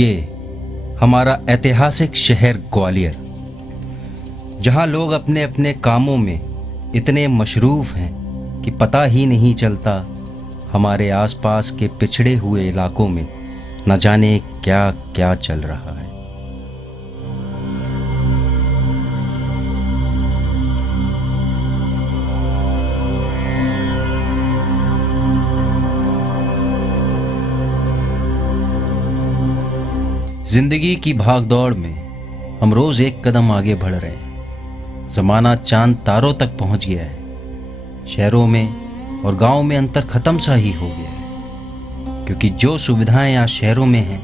ये हमारा ऐतिहासिक शहर ग्वालियर, जहाँ लोग अपने अपने कामों में इतने मशरूफ़ हैं कि पता ही नहीं चलता हमारे आसपास के पिछड़े हुए इलाकों में न जाने क्या क्या चल रहा है। जिंदगी की भागदौड़ में हम रोज एक कदम आगे बढ़ रहे हैं। जमाना चांद तारों तक पहुंच गया है। शहरों में और गांव में अंतर खत्म सा ही हो गया है, क्योंकि जो सुविधाएं आज शहरों में हैं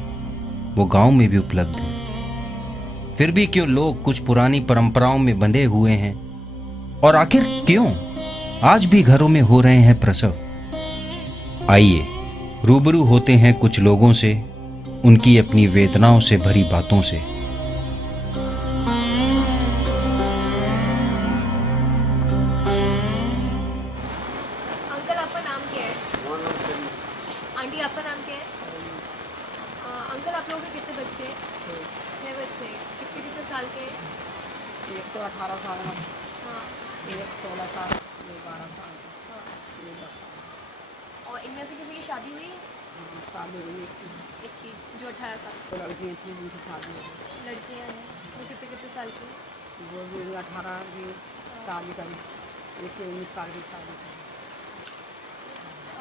वो गांव में भी उपलब्ध हैं। फिर भी क्यों लोग कुछ पुरानी परंपराओं में बंधे हुए हैं, और आखिर क्यों आज भी घरों में हो रहे हैं प्रसव? आइए रूबरू होते हैं कुछ लोगों से, उनकी अपनी वेदनाओं से भरी बातों से। अंकल, आपका नाम क्या है? आंटी, आपका नाम क्या है? अंकल, आप लोगों के कितने बच्चे हैं? 6 बच्चे। कितने कितने साल के हैं? एक तो 18 साल का, हाँ एक 16 साल, एक 12 साल का, हाँ। एक 10 साल और इनमें से किसी की शादी हुई है? का। शादी हुई एक एक की जो 18 साल तो लड़कियाँ थी, उनकी शादी हो गई। की लड़कियाँ हैं, वो कितने कितने साल की हैं? वो भी 18 की शादी करी, एक की 19 साल की शादी करी।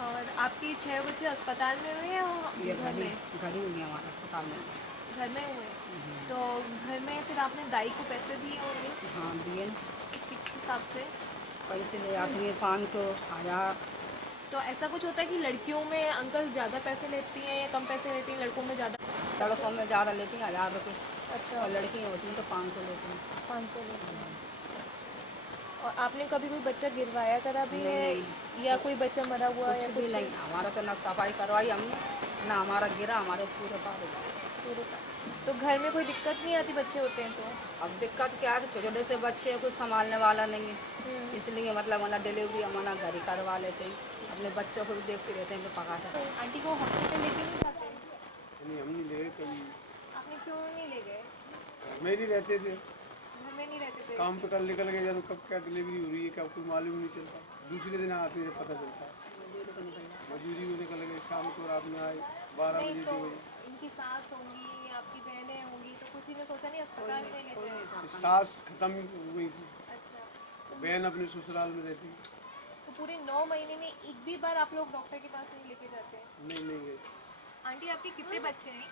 और आपके 6 बच्चे अस्पताल में हुए या ये घर में? घर ही हुई हमारे अस्पताल में। घर में हुए। तो घर में फिर आपने दाई को पैसे दिए होंगे हाँ दिए न। किस हिसाब से? पैसे ले आती हैं 500, 1000। तो ऐसा कुछ होता है कि लड़कियों में अंकल ज़्यादा पैसे लेती हैं या कम पैसे लेती हैं, लड़कों में ज़्यादा? लड़कों में ज़्यादा लेती हैं 1000 रुपये, अच्छा, और लड़कियाँ होती हैं तो 500 लेती हैं। 500 लेती हैं। और आपने कभी कोई बच्चा गिरवाया करा भी नहीं, है नहीं। या कोई बच्चा मरा हुआ है या कुछ भी कुछ? नहीं, हमारा तो ना सफाई करवाई हमने, ना हमारा गिरा, हमारे पूरे पार हो गए। पूरे का। तो घर में कोई दिक्कत नहीं आती बच्चे होते हैं तो? अब दिक्कत क्या है कि छोटे छोटे से बच्चे हैं, कुछ संभालने वाला नहीं है, इसलिए मतलब हमारा डिलीवरी हमारा घर ही करवा लेते हैं। अपने बच्चों को भी देखते रहते हैं, फिर पकाते हैं। आंटी को हॉस्पिटल लेके नहीं जाते? नहीं, हम नहीं ले गए कभी। आपने क्यों नहीं ले गए? घर में ही नहीं रहते थे, घर में नहीं रहते थे? काम पे कल निकल गए, जब कब क्या डिलीवरी हो रही है क्या कोई मालूम नहीं चलता। दूसरे दिन आते हैं पता चलता है। मजदूरी में निकल गए, शाम को रात में आए 12 नहीं बजे तो 2 बजे। इनकी सास होंगी, आपकी बहनें होंगी, तो किसी ने सोचा नहीं अस्पताल में ले जाए? सास खत्म हो गई थी, अच्छा। बहन अपने ससुराल में रहती। तो पूरे 9 महीने में एक भी बार आप लोग डॉक्टर के पास नहीं लेके जाते? नहीं नहीं गए। आंटी, आपके कितने बच्चे हैं?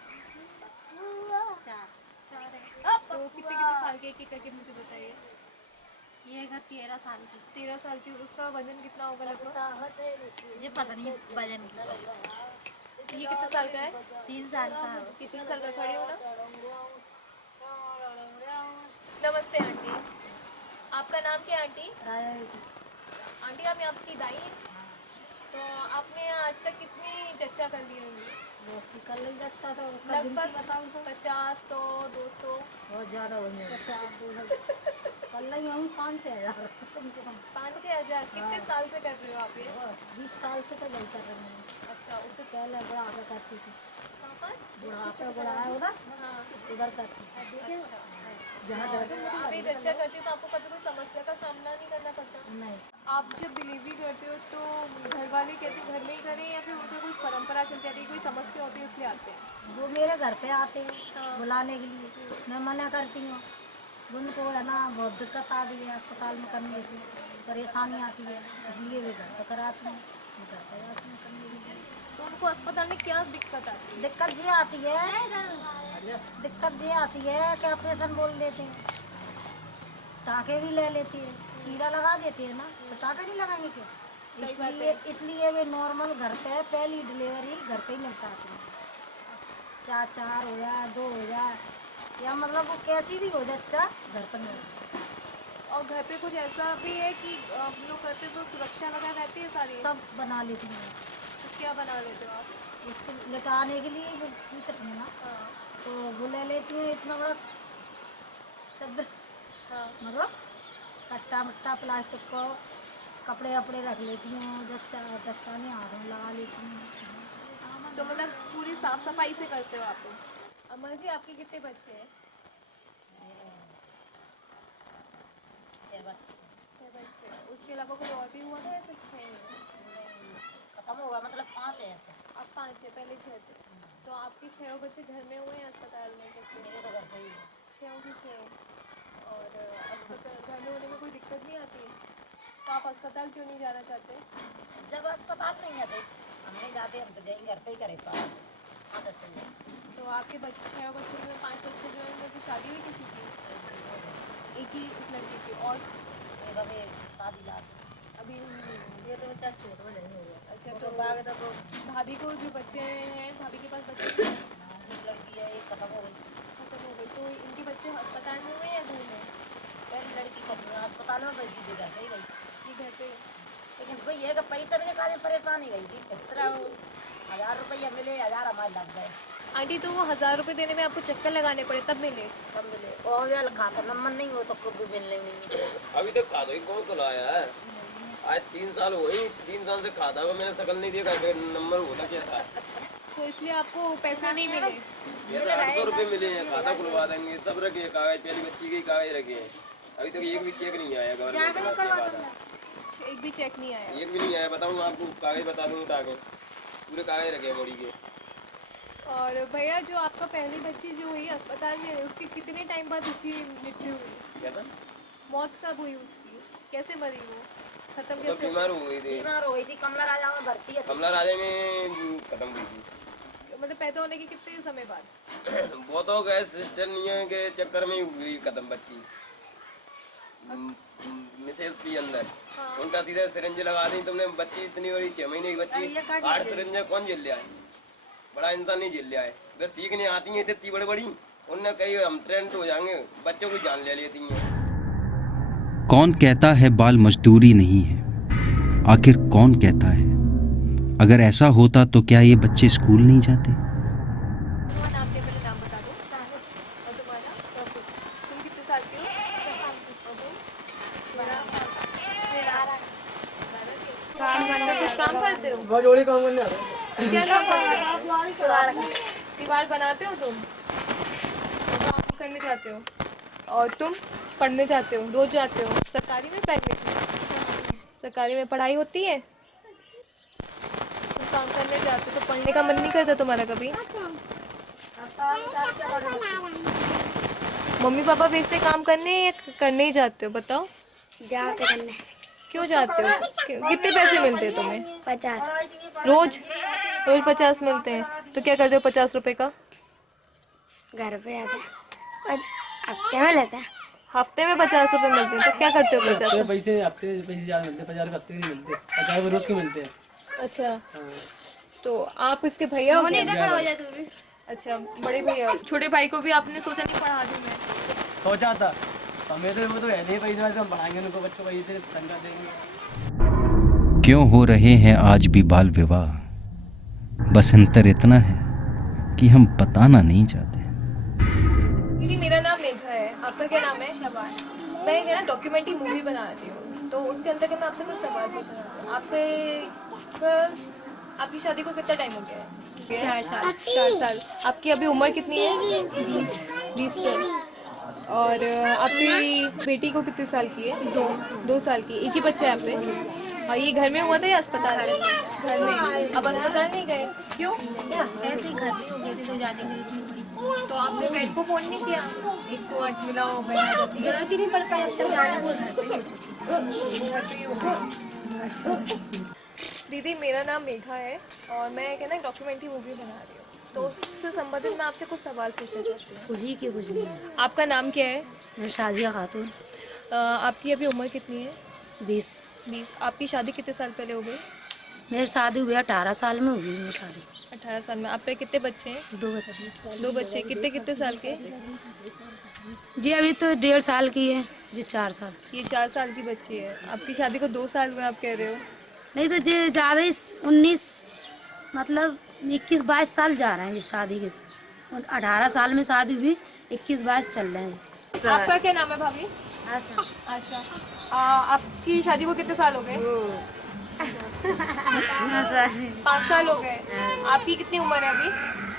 4। 4 हैं। तो कितने कितने साल के एक एक करके मुझे बताइए। ये घर 13 साल की। 13 साल की, उसका वजन कितना होगा लगभग? ये पता नहीं वजन की। ये कितने साल का है? 3 साल का। ये 3 साल का। खड़े हो ना। नमस्ते आंटी, आपका नाम क्या है आंटी? आंटी, आप यहाँ की दाई हैं? तो आपने आज तक कितनी जच्चा कर ली होंगी? लगभग 50, 100, 200? बहुत ज़्यादा हो गया। 5-6 हज़ार कम से कम। 5-6 हज़ार। कितने साल से कर रहे हो आप ये? 20 साल से तो नहीं कर रहे हैं। अच्छा, उससे पहले बुढ़ापा करती थी, कहाँ पर? बुढ़ाया उधर हाँ। उधर करती थी। अच्छा। जहाँ और आप ये जच्चा करती हो तो आपको कभी कोई समस्या का सामना नहीं करना पड़ता? नहीं, आप जब डिलीवरी करते हो तो घर वाले कहते हैं घर में ही करें, या फिर उनका कुछ परंपरा चलती आती है, कोई समस्या होती है इसलिए आते हैं? वो मेरे घर पे आते हैं हाँ। बुलाने के लिए, मैं मना करती हूँ। उनको है ना बहुत दिक्कत आ गई है अस्पताल में करने से, परेशानी आती है, इसलिए वे घर पर कराती हैं, वो घर पर आती हैं करने के लिए। तो उनको अस्पताल में क्या दिक्कत आती है? दिक्कत ये आती है कि ऑपरेशन बोल देते हैं, टाँके भी ले लेती है, चीरा लगा देती है ना, तो टाँके नहीं लगाएंगे क्या? सही बात है। इसलिए वे नॉर्मल घर पे पहली डिलीवरी घर पे ही मिलता है। चाहे 4 हो जाए, 2 हो जाए, या मतलब वो कैसी भी हो जाए, चाहे घर पर मिलता है। और घर पे कुछ ऐसा भी है कि आप लोग करते तो सुरक्षा वगैरह रहती है सारी? सब बना लेती हैं। तो क्या बना लेते हो आप? उसको लिटाने के लिए वो पूछती हैं ना, हाँ तो वो ले लेती हैं इतना बड़ा चद्दर, हाँ। मतलब कट्टा मट्टा प्लास्टिक को, कपड़े वपड़े रख लेती हूँ, दस्ताने हाथों में लगा लेती हूँ। तो मतलब पूरी साफ सफाई से करते हो आप लोग? अम्मा जी आपके कितने बच्चे हैं? 6 बच्चे 6 बच्चे। उसके अलावा कोई और भी हुआ था या सिर्फ 6 ही हैं? खत्म होगा, मतलब 5 है। अब 5 है, पहले 6 थे। तो आपके 6 बच्चे घर में हुए हैं अस्पताल में कैसे? मेरे तो घर पे ही है। 6 की 6। और अस्पताल घर में होने में कोई दिक्कत नहीं आती है? तो आप अस्पताल क्यों नहीं जाना चाहते? जब अस्पताल नहीं जाते हम नहीं जाते, हम तो जाएंगे घर पे ही करें पास। तो आपके 6 बच्चों में 5 बच्चे जो हैं उनकी तो शादी हुई किसी की? एक ही इस लड़के की। और शादी ला अभी हुई नहीं है। ये तो बच्चा छोटा हो जाएंगे। अच्छा, तो तो बाग तब भाभी को जो बच्चे हैं, भाभी के पास बच्चे हैं? एक लड़की है, एक खत्म हो गई। खत्म हो गई। तो इनके बच्चे अस्पताल में हुए या घर में? पहली लड़की खत्म हुई, अस्पताल में भेज दी घर पे ही गई। ये घर पे? लेकिन कोई ये कि पैसे के कारण परेशानी गई थी। 1000 रुपया मिले, 1000 हमारे लग गए। आंटी तो वो 1000 रुपये देने में आपको चक्कर लगाने पड़े तब मिले? कब मिले? और ये खाता नंबर नहीं हो तो कभी मिलने नहीं मिले। अभी तक खाता ही कौन खुलाया है? आज 3 साल हो गई, 3 साल से खाता को मैंने शकल नहीं देखा कि नंबर होता कैसा है। तो इसलिए आपको पैसे नहीं मिले? ये 800 रुपये मिले हैं, खाता खुलवा देंगे, सब रखे हैं कागज, पहली बच्ची के ही कागज रखे हैं। अभी तक एक भी चेक नहीं आया गवर्नमेंट का। एक भी चेक नहीं आया? एक भी नहीं आया, बताऊँ आपको, कागज बता दूँ उठा के, पूरे कागज रखे हैं बॉडी के। और भैया जो आपका पहली बच्ची जो हुई अस्पताल में हुई, उसके कितने टाइम बाद उसकी मृत्यु हुई? कैसा? मौत कब हुई उसकी? कैसे मरी वो? खत्म तो कैसे? बीमार हो गई थी, बीमार हो गई थी, कमला राजा में भर्ती है। कमला राजे में खत्म हुई थी। मतलब पैदा होने के कितने समय बाद? वो तो गैस सिस्टर नहीं है के चक्कर में ही हुई खत्म बच्ची। मिसेज थी अंदर, हाँ। उनका सीधा सिरिंज लगा दी तुमने। बच्ची इतनी बड़ी 6 महीने की बच्ची, 8 सिरिंज कौन झेल लिया है? बड़ा इंसान नहीं झेल लिया है। बस सीखने आती है इतनी बड़ी बड़ी, उनने कही हम ट्रेंड हो जाएंगे, बच्चों को जान ले लेती हैं। कौन कहता है बाल मजदूरी नहीं है? आखिर कौन कहता है? अगर ऐसा होता तो क्या ये बच्चे स्कूल नहीं जाते? तुम्हारा नाम नहीं, पहले नाम बता दो। और तुम्हारा? तुम कितने साल की हो? और तुम? 12 की। तो कुछ काम करते हो? जोड़ी काम करने आता है। क्या काम करते हो? दीवार बनाते हो तुम? तो काम करने जाते हो? और तुम पढ़ने जाते हो? रोज जाते हो? सरकारी में, प्राइवेट में? सरकारी में पढ़ाई होती है? तुम काम करने जाते हो तो पढ़ने का मन नहीं करता तुम्हारा कभी? मम्मी पापा भेजते काम करने या करने ही जाते हो? बताओ। जाते करने क्यों जाते हो? कितने पैसे मिलते हैं तुम्हें? 50 रोज? रोज 50 मिलते हैं तो क्या करते हो 50 रुपए का? घर पे आते हैं और हफ्ते में लेते हैं। हफ्ते में 50 रुपए मिलते हैं तो क्या करते हो 50 रुपए? पैसे हफ्ते पैसे ज़्यादा मिलते हैं, 50 रुपये हफ्ते के नहीं मिलते, 50 रुपये रोज के मिलते हैं। अच्छा, तो आप इसके भैया हो क्या? अच्छा, बड़े भैया। छोटे भाई को भी आपने सोचा नहीं पढ़ा दूं मैं? सोचा था, हमें तो वो तो है नहीं पैसे वाले, हम पढ़ाएंगे उनको, बच्चों को ऐसे तनख्वाह देंगे। क्यों हो रहे हैं आज भी बाल विवाह? बस अंतर इतना है कि हम बताना नहीं चाहते। दीदी मेरा नाम मेघा है, आपका क्या नाम है? शबान। मैं ना डॉक्यूमेंट्री मूवी बना रही हूँ, तो उसके अंदर मैं आपसे कुछ सवाल पूछना चाहती हूँ। आपकी शादी को कितना टाइम हो गया है? 4 साल। 4 साल। आपकी अभी उम्र कितनी है? 20 साल। और आपकी बेटी को कितने साल की है? 2 साल की। एक ही बच्चा है आप पे? और ये घर में हुआ था या अस्पताल में? घर में। अब अस्पताल नहीं गए क्यों? ऐसे ही घर पे हो गए थे तो जाने की तो आपने बहन को फोन नहीं किया? 108 मिलाओ, बहन आ जाती है। जरूरत ही नहीं पड़ पाई, अब तक जाने को घर पे ही हो चुकी घर पे ही हो गया। अच्छा। दीदी मेरा नाम मेघा है और मैं क्या ना डॉक्यूमेंट्री मूवी बना रही हूँ, तो उससे संबंधित मैं आपसे कुछ सवाल पूछना चाहती हूँ। खुशी की कुछ नहीं है। आपका नाम क्या है? मैं शाजिया खातून, आपकी अभी उम्र कितनी है? 20। 20। आपकी शादी कितने साल पहले हो गई? मेरी शादी हुई 18 साल में हुई मेरी शादी। 18 साल में। आप पे कितने बच्चे हैं? 2 बच्चे। 2 बच्चे। कितने कितने साल के? जी अभी तो 1.5 साल की है जी, 4 साल। ये 4 साल की बच्ची है। आपकी शादी को 2 साल हुए आप कह रहे हो? नहीं तो जे ज़्यादा ही 19 मतलब 21-22 साल जा रहे हैं जी शादी के। 18 साल में शादी हुई, 21-22 चल रहे हैं। आपका क्या नाम है भाभी? अच्छा। अच्छा। आपकी शादी को कितने साल हो गए? 5 साल हो गए। आपकी कितनी उम्र है अभी?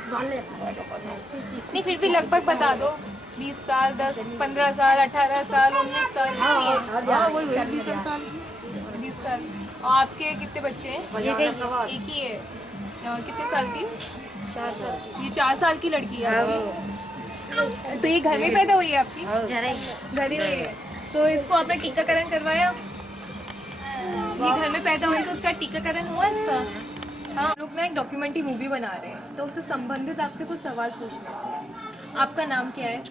नहीं फिर भी लगभग बता दो, 20 साल, 10, 15 साल, 18 साल, 19 साल, वही 20 साल। और आपके कितने बच्चे हैं? एक ही है। कितने साल की? 4 साल ये 4 साल की लड़की है। तो ये घर में पैदा हुई है आपकी? घर ही हुई है। तो इसको आपने टीकाकरण करवाया? ये घर में पैदा हुई तो उसका टीकाकरण हुआ इसका? हाँ, हम लोग ना एक डॉक्यूमेंट्री मूवी बना रहे हैं, तो उससे संबंधित आपसे कुछ सवाल पूछने थे। आपका नाम क्या है?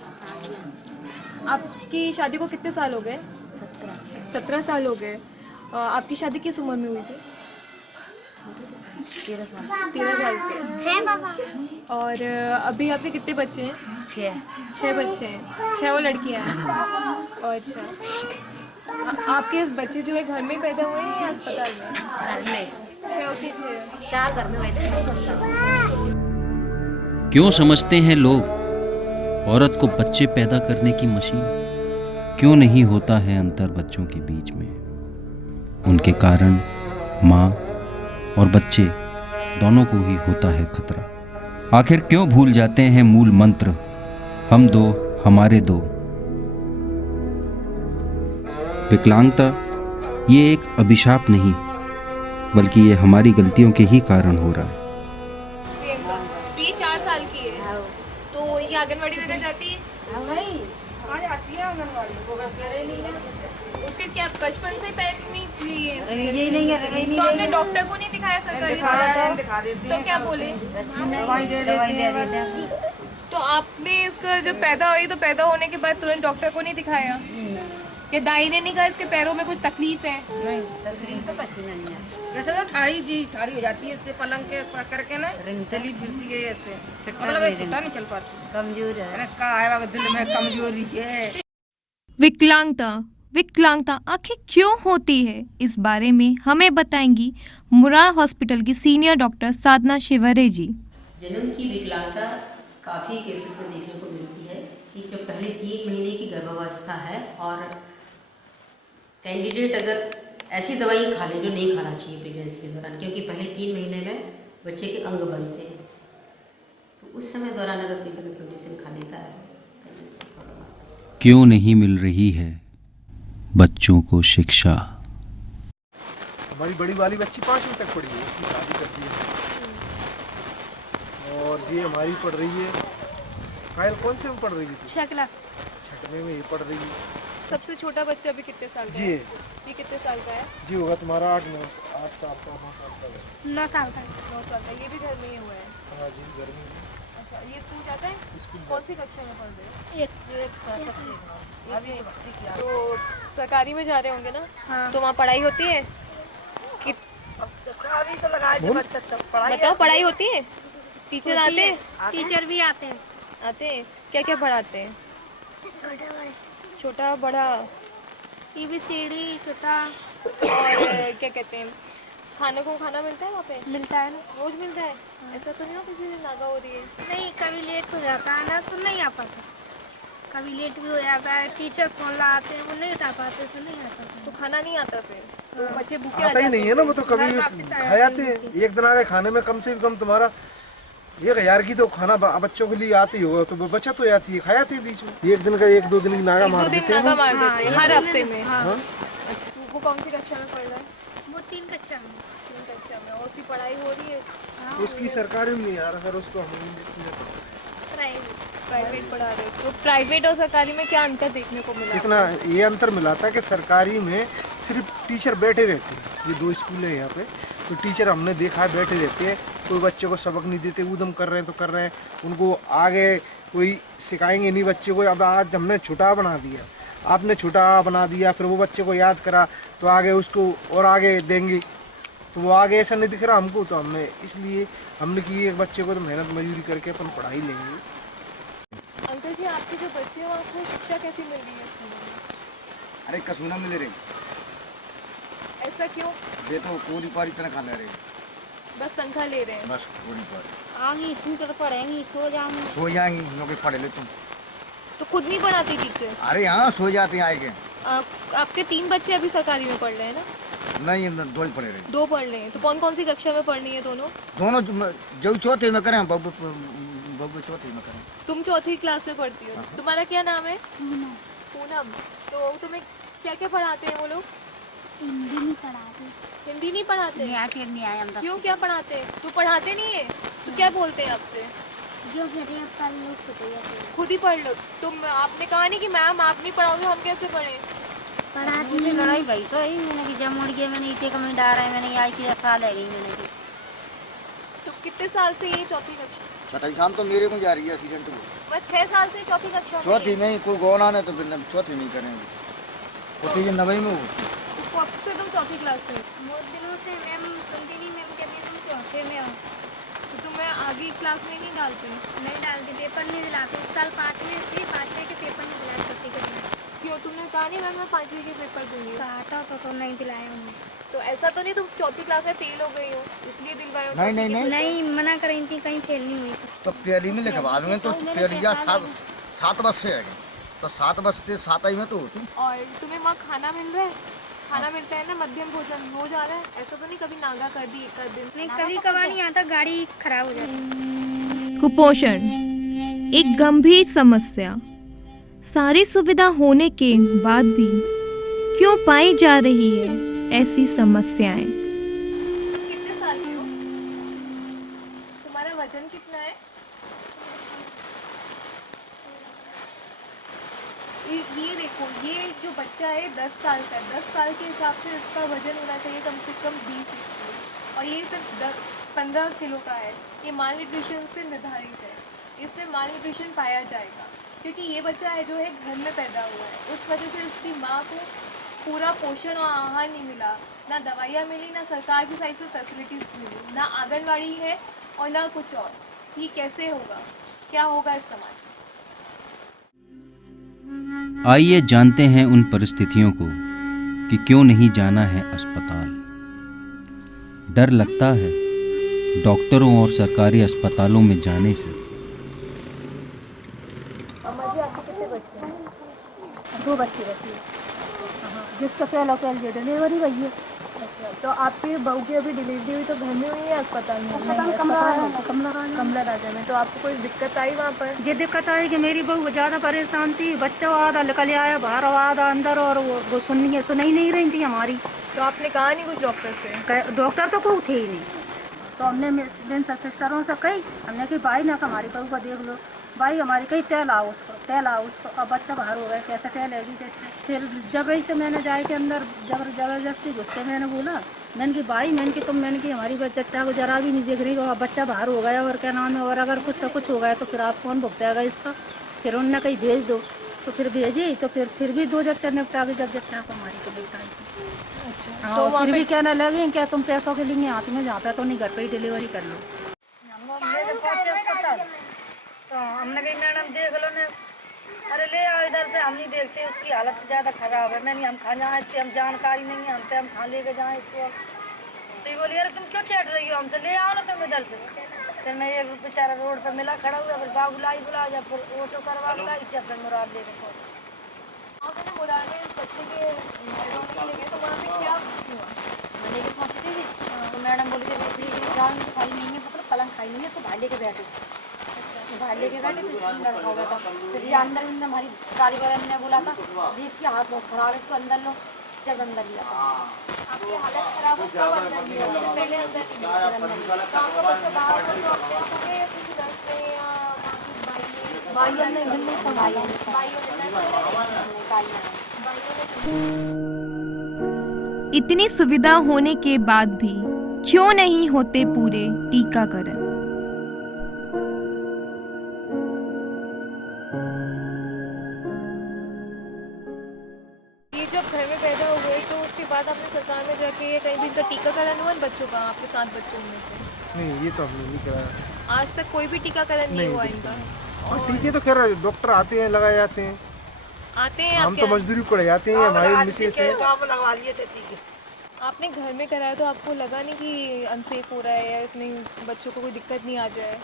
आपकी शादी को कितने साल हो गए? 17 साल हो गए। आपकी शादी किस उम्र में हुई थी? 13 साल के। और अभी आपके कितने बच्चे हैं? 6 बच्चे हैं। 6 वो लड़कियां हैं। अच्छा, आपके बच्चे जो है घर में पैदा हुए हैं या अस्पताल में? घर में 6 के 6। 4 घर में हुए थे। क्यों समझते हैं लोग औरत को बच्चे पैदा करने की मशीन? क्यों नहीं होता है अंतर बच्चों के बीच में? उनके कारण माँ और बच्चे दोनों को ही होता है खतरा। आखिर क्यों भूल जाते हैं मूल मंत्र, हम दो हमारे दो? विकलांगता ये एक अभिशाप नहीं, बल्कि ये हमारी गलतियों के ही कारण हो रहा है। प्रियंका, तो ये 4 साल की है, तो ये आंगनवाड़ी वगैरह जाती है? कहाँ जाती है आंगनवाड़ी? उसके क्या बचपन से पैर नहीं लिए? तो आपने डॉक्टर को नहीं दिखाया सरकारी? तो क्या बोले? तो आपने इसका जब पैदा हुई तो पैदा होने के बाद तुरंत डॉक्टर को नहीं दिखाया? कि दाई ने नहीं कहा इसके पैरों में कुछ तकलीफ है? नहीं, तकलीफ तो कुछ नहीं है। वैसे तो ठाड़ी हो जाती है, इससे पलंग के करके ना चली फिरती है, ऐसे मतलब छुट्टा नहीं चल पाती, कमजोर है। कहा है दिल में कमजोरी है। विकलांगता आखिर क्यों होती है, इस बारे में हमें बताएंगी मुरार हॉस्पिटल की सीनियर डॉक्टर साधना शिवरे जी। जन्म की विकलांगता काफ़ी केसेस में देखने को मिलती है कि जो पहले 3 महीने की गर्भावस्था है और कैंडिडेट अगर ऐसी दवाई खा ले जो नहीं खाना चाहिए प्रेगनेंसी के दौरान, क्योंकि पहले 3 महीने में बच्चे के अंग बनते हैं, तो उस समय दौरान अगर कोई गलत मेडिसिन खा लेता है तो प्रॉब्लम आ सकती है। क्यों नहीं मिल रही है बच्चों को शिक्षा? हमारी बड़ी वाली बच्ची 5वीं तक पढ़ी है, उसकी शादी कर दी है। और ये हमारी पढ़ रही है, कायल कौन से में पढ़ रही थी? 6 क्लास। 6वीं में ये पढ़ रही है। सबसे छोटा बच्चा अभी कितने साल का जी है? ये कितने साल का है? जी होगा तुम्हारा 8 साल का, 9 साल का है। 9 साल का। 9 साल का। ये भी घर में ही हुआ है? हाँ जी, गर्मी में। अच्छा, ये स्कूल जाता है? स्कूल कौन सी कक्षा में पढ़ रहे हैं? अभी तो सरकारी में जा रहे होंगे ना? हाँ। तो वहाँ पढ़ाई होती है? अभी तो लगाए थे बच्चा, सब पढ़ाई बताओ, पढ़ाई होती है? टीचर आते हैं? टीचर भी आते हैं। आते हैं। क्या क्या पढ़ाते हैं? छोटा बड़ा ABCD छोटा। और क्या कहते हैं, खाने को खाना मिलता है वहाँ पे? मिलता है ना? रोज मिलता है? ऐसा तो नहीं हो किसी दिन नागा हो रही है? नहीं, कभी लेट हो जाता है ना तो नहीं आ पाता, कभी लेट भी हो जाता है, टीचर फोन लगाते हैं, वो नहीं उठा पाते तो नहीं आता। तो खाना नहीं आता फिर? तो बच्चे भूखे आता ही नहीं है ना, वो तो कभी खा जाते हैं। एक दिन आगे खाने में कम से कम तुम्हारा 1000 की तो खाना बच्चों के लिए आती होगा, तो वो बचत हो जाती है, खा जाते हैं बीच में। एक दिन का 1-2 दिन की नागा मार देते हैं हर हफ्ते में। हाँ। अच्छा, वो कौन सी कक्षा में पढ़ रहा है? वो 3 कक्षा में। 3 कक्षा में। और उसकी पढ़ाई हो रही है? उसकी सरकारी में नहीं आ रहा सर, उसको हम इंग्लिश में प्राइवेट पढ़ा रहे हो? तो प्राइवेट और सरकारी में क्या अंतर देखने को मिला? इतना ये अंतर मिला था कि सरकारी में सिर्फ टीचर बैठे रहते हैं। ये 2 स्कूल है यहाँ पे, तो टीचर हमने देखा है बैठे रहते हैं, कोई बच्चे को सबक नहीं देते, उदम कर रहे हैं तो कर रहे हैं, उनको आगे कोई सिखाएंगे नहीं बच्चे को। अब आज हमने छोटा बना दिया, आपने छोटा बना दिया, फिर वो बच्चे को याद करा तो आगे उसको और आगे देंगे, तो वो आगे ऐसा नहीं दिख रहा हमको, तो हमने इसलिए हमने की एक बच्चे को तो मेहनत मजदूरी करके अपन पढ़ाई लेंगे। अंकल जी, आपके जो बच्चे हैं आपको शिक्षा कैसी मिल रही है स्कूल में? अरे कसूना मिल रही, ऐसा क्यों? ये तो पूरी पारी तनख्वाह ले रहे, बस तनख्वाह ले रहे हैं? बस पूरी पारी। आगे स्कूटर पढ़ेंगी, सो जाएंगी, लोग पढ़ ले तुम। तो खुद नहीं पढ़ाती टीचर? अरे हाँ, सो जाते हैं आए के। आपके 3 बच्चे अभी सरकारी में पढ़ रहे हैं ना? नहीं, 2 ही पढ़े रहे। 2 पढ़ रहे हैं। तो कौन कौन सी कक्षा में पढ़नी है दोनों? दोनों जो चौथे में करें बब्बू चौथी में करें। तुम चौथी क्लास में पढ़ती हो। तुम्हारा क्या नाम है? पूनम। तो तुम्हें क्या क्या पढ़ाते हैं वो लोग? हिंदी नहीं पढ़ाते। हिंदी नहीं पढ़ाते? नहीं आया हम क्यों, क्या पढ़ाते हैं? तू पढ़ाते नहीं है तो क्या बोलते हैं आपसे? जो मेरे ऊपर लोग खुद खुद ही पढ़ लो। तुम, आपने कहा नहीं कि मैम आप नहीं पढ़ाओगे हम कैसे पढ़ें? पढ़ाती मुझे लड़ाई गई तो ही मैंने कि जब मुड़ गया मैंने ईटे का में डाला है मैंने आई थी साल है गई मैंने की। तो कितने साल से ये चौथी कक्षा? छठी शाम तो मेरे को जा रही है एक्सीडेंट हुआ। बस 6 साल से चौथी कक्षा में चौथी है। में ही कोई गौना नहीं तो फिर चौथी नहीं करेंगे। छोटी जो नवई में हो। तो कब से तुम चौथी क्लास में? बहुत दिनों से मैम सुनती नहीं, मैम कहती है तुम चौथे में हो। तो तुम्हें आगे क्लास में नहीं डालते? नहीं डालती, पेपर नहीं दिलाते। इस साल 5वीं थी, 5वीं के पेपर नहीं दिलाए छठी के दिन। क्यों, तुमने कहा नहीं मैम मैं 5वीं के पेपर दूंगी? कहा था तो नहीं दिलाया उन्होंने। तो ऐसा तो नहीं तुम चौथी क्लास में फेल हो गई हो इसलिए दिलवाए हो? नहीं, चौथी नहीं, के? नहीं मना कर रही थी, कहीं फेल नहीं हुई थी। तो पहली में लिखवा देंगे तो पहली या 7 बस से आएगी तो 7 बस से 7 ही में तो होती। और तुम्हें वहाँ खाना मिल रहा है? खाना मिलता है ना, मध्यम भोजन हो जा रहा है? ऐसा तो नहीं कभी नागा कर दी कर दिन? नहीं कभी कभार नहीं आता, गाड़ी खराब हो जाती। कुपोषण एक गंभीर समस्या। सारी सुविधा होने के बाद भी क्यों पाई जा रही है ऐसी समस्याएं? तुम कितने साल की हो? तुम्हारा वजन कितना है? ये देखो, ये जो बच्चा है 10 साल का, 10 साल के हिसाब से इसका वजन होना चाहिए कम से कम 20 किलो, और ये सिर्फ 15 किलो का है। ये माल न्यूट्रिशन से निर्धारित है, इसमें माल न्यूट्रिशन पाया जाएगा क्योंकि ये बच्चा है जो है घर में पैदा हुआ है। उस वजह से इसकी माँ को पूरा पोषण और आहार नहीं मिला, ना दवाइयाँ मिली, ना सरकार की साइड से फैसिलिटीज़ मिली, ना आंगनवाड़ी है और ना कुछ और। ये कैसे होगा? क्या होगा इस समाज में? आइए जानते हैं उन परिस्थितियों को कि क्यों नहीं जाना है अस्पताल। डर लगता है डॉक्टरों और सरकारी अस्पतालों में जाने से। दो बच्चे रहती है, जिसका पहला डिलीवरी हुई है। तो आपकी बहू की अभी डिलीवरी हुई तो घर में हुई है अस्पताल में? कमला राजा में। तो आपको कोई दिक्कत आई वहाँ पर? ये दिक्कत आई कि मेरी बहू ज़्यादा परेशान थी, बच्चा आधा निकल आया बाहर और आधा अंदर, और वो सुननी नहीं रही थी हमारी। तो आपने कहा नहीं कुछ डॉक्टर से? डॉक्टर तो कोई थे ही नहीं। तो हमने सिस्टरों से कही, हमने कही भाई ना हमारी बहू को देख लो। भाई हमारी कही तैल आओ उसको। अब बच्चा बाहर हो गया, कैसे टहलेगी कैसे? फिर जबरई से मैंने जाए के अंदर जबरदस्ती घुस के मैंने बोला, मैंने कि भाई मैंने कि हमारी बच्चा को जरा भी नहीं देख रही, अब बच्चा बाहर हो गया और क्या नाम है, और अगर कुछ से कुछ हो गया तो फिर आप कौन भुगतेगा इसका? फिर उन्होंने कहीं भेज दो, तो फिर भेजी, तो फिर भी 2 जच्चा निपटा के जब जच्चा को हमारी को बेटा आई। हाँ, तो फिर भी कहने लगे क्या तुम पैसों के लिए हाथ में जाता तो नहीं, घर पे ही डिलीवरी कर लो। तो हमने कही मैडम देख लो ना, अरे ले आओ इधर से, हम नहीं देखते, उसकी हालत ज़्यादा खराब है। मैंने हम खा जाए इससे हम जानकारी नहीं है हमसे, हम खा लेके जाएँ इसको। सही बोली, अरे तुम क्यों चढ़ रही हो हमसे, ले आओ ना तुम इधर से। फिर मैं एक बेचारा रोड पर मिला खड़ा हुआ, फिर बाबू बुला जब फिर ऑटो करवा लाई, जब फिर मुराद लेके पहुँचे। मैंने मुराद में इस बच्चे के घर ले गए तो वहाँ पे क्या हुआ? लेके पहुँचे थे तो मैडम बोली थी इसलिए जान खाई नहीं है, मतलब पलंग खाई नहीं है, इसको बाहर लेके बैठे। बाहर लेके बैठे तो लड़का हो गया था। फिर ये अंदर हमारी गाड़ी वाले ने बोला था जीप की हालत बहुत खराब है, इसको अंदर लो। जब अंदर लिया आपकी हालत खराब हो कब अंदर लिया? उससे पहले अंदर लिया? तो आपका बच्चा बाहर था तो अपने आप हो गया या किसी नर्स ने या भाइयों ने दिल्ली से भाइयों ने इतनी सुविधा होने के बाद भी क्यों नहीं होते पूरे टीकाकरण? ये जब घर में पैदा हो गए तो उसके बाद आपने सरकार में जाके ये कहीं भी इनका टीकाकरण हुआ बच्चों का? आपके 7 बच्चों में से नहीं, ये तो हमने नहीं कराया। आज तक कोई भी टीकाकरण नहीं हुआ इनका? और टीके तो खैर डॉक्टर आते हैं, लगाए जाते हैं। आते हैं हम तो मजदूरी पड़ जाते हैं, हमारी मिसेज से। आपने घर में कराया तो आपको लगा नहीं कि अनसेफ हो रहा है या इसमें बच्चों को कोई दिक्कत नहीं आ जाए?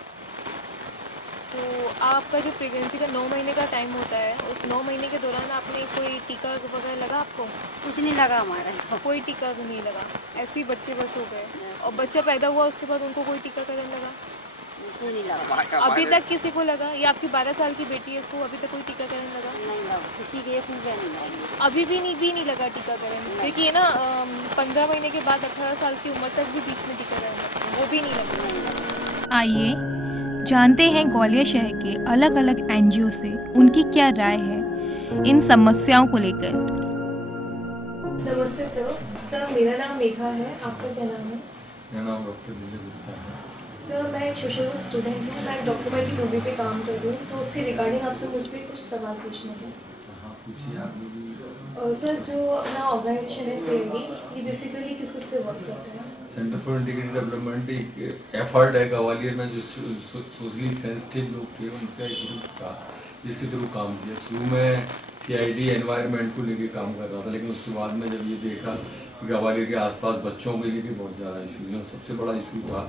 तो आपका जो प्रेगनेंसी का 9 महीने का टाइम होता है, उस 9 महीने के दौरान आपने कोई टीका वगैरह लगा आपको? कुछ नहीं लगा हमारा तो। कोई टीका नहीं लगा, ऐसे ही बच्चे बस हो गए? और बच्चा पैदा हुआ उसके बाद उनको कोई टीकाकरण लगा? क्यों नहीं लगा? अभी तक किसी को लगा? ये आपकी 12 साल की बेटी है, इसको अभी तक कोई टीकाकरण लगा? नहीं लगा, किसी के एक रुपये नहीं लगा। अभी भी नहीं लगा टीकाकरण, क्योंकि ये ना 15 महीने के बाद 18 साल की उम्र तक भी बीच में टीकाकरण लगता है, वो भी नहीं लगा। आइए जानते हैं ग्वालियर शहर के अलग अलग एनजीओ से उनकी क्या राय है इन समस्याओं को लेकर। नमस्ते सर, मेरा नाम मेघा है, आपका क्या नाम है? मेरा नाम डॉक्टर विजय गुप्ता है। सर, मैं एक सोशल वर्क स्टूडेंट हूँ, मैं एक डॉक्टर भाई की मूवी पे काम कर रही हूँ, तो उसके रिगार्डिंग आपसे मुझे कुछ सवाल पूछने थे। हाँ पूछिए आप लोग। सर, जो अपना ऑर्गेनाइजेशन है CID, ये बेसिकली किस पे वर्क करता है? सेंटर फॉर इंटीग्रेटेड डेवलपमेंट एक एफर्ट है ग्वालियर में, जो सोशली सेंसिटिव लोग थे उनका एक ग्रुप था जिसके थ्रू काम किया। शुरू में CID एनवायरनमेंट को लेके काम कर रहा था, लेकिन उसके बाद में जब ये देखा कि ग्वालियर के आसपास बच्चों के लिए भी बहुत ज़्यादा इशूज़ हैं, सबसे बड़ा इशू था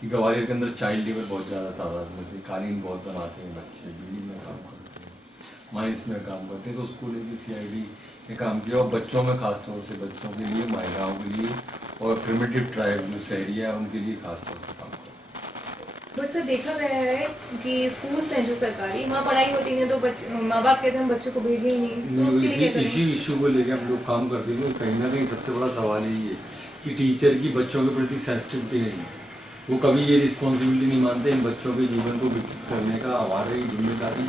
कि ग्वालियर के अंदर चाइल्ड लेबर बहुत ज़्यादा तादाद में थे, कालीन बहुत बनाते हैं बच्चे, बिल्डिंग में काम करते हैं, माइंस में काम करते हैं, तो उसको लेके CID ने काम किया और बच्चों में खास तौर से बच्चों के लिए, महिलाओं के लिए और प्रिमिटिव ट्राइब जो शहरी है उनके लिए खास तौर से काम करते हैं। बट सर, देखा गया है कि स्कूल्स हैं जो सरकारी, वहाँ पढ़ाई होती है तो माँ बाप कहते हैं बच्चों को भेजे ही नहीं, तो उसके लिए क्या करें? इसी इशू को लेकर हम लोग काम करते हैं। कहीं ना कहीं सबसे बड़ा सवाल यही है कि टीचर की बच्चों के प्रति सेंसिटिविटी नहीं है, वो कभी ये रिस्पॉन्सिबिलिटी नहीं मानते इन बच्चों के जीवन को विकसित करने का हमारी जिम्मेदारी,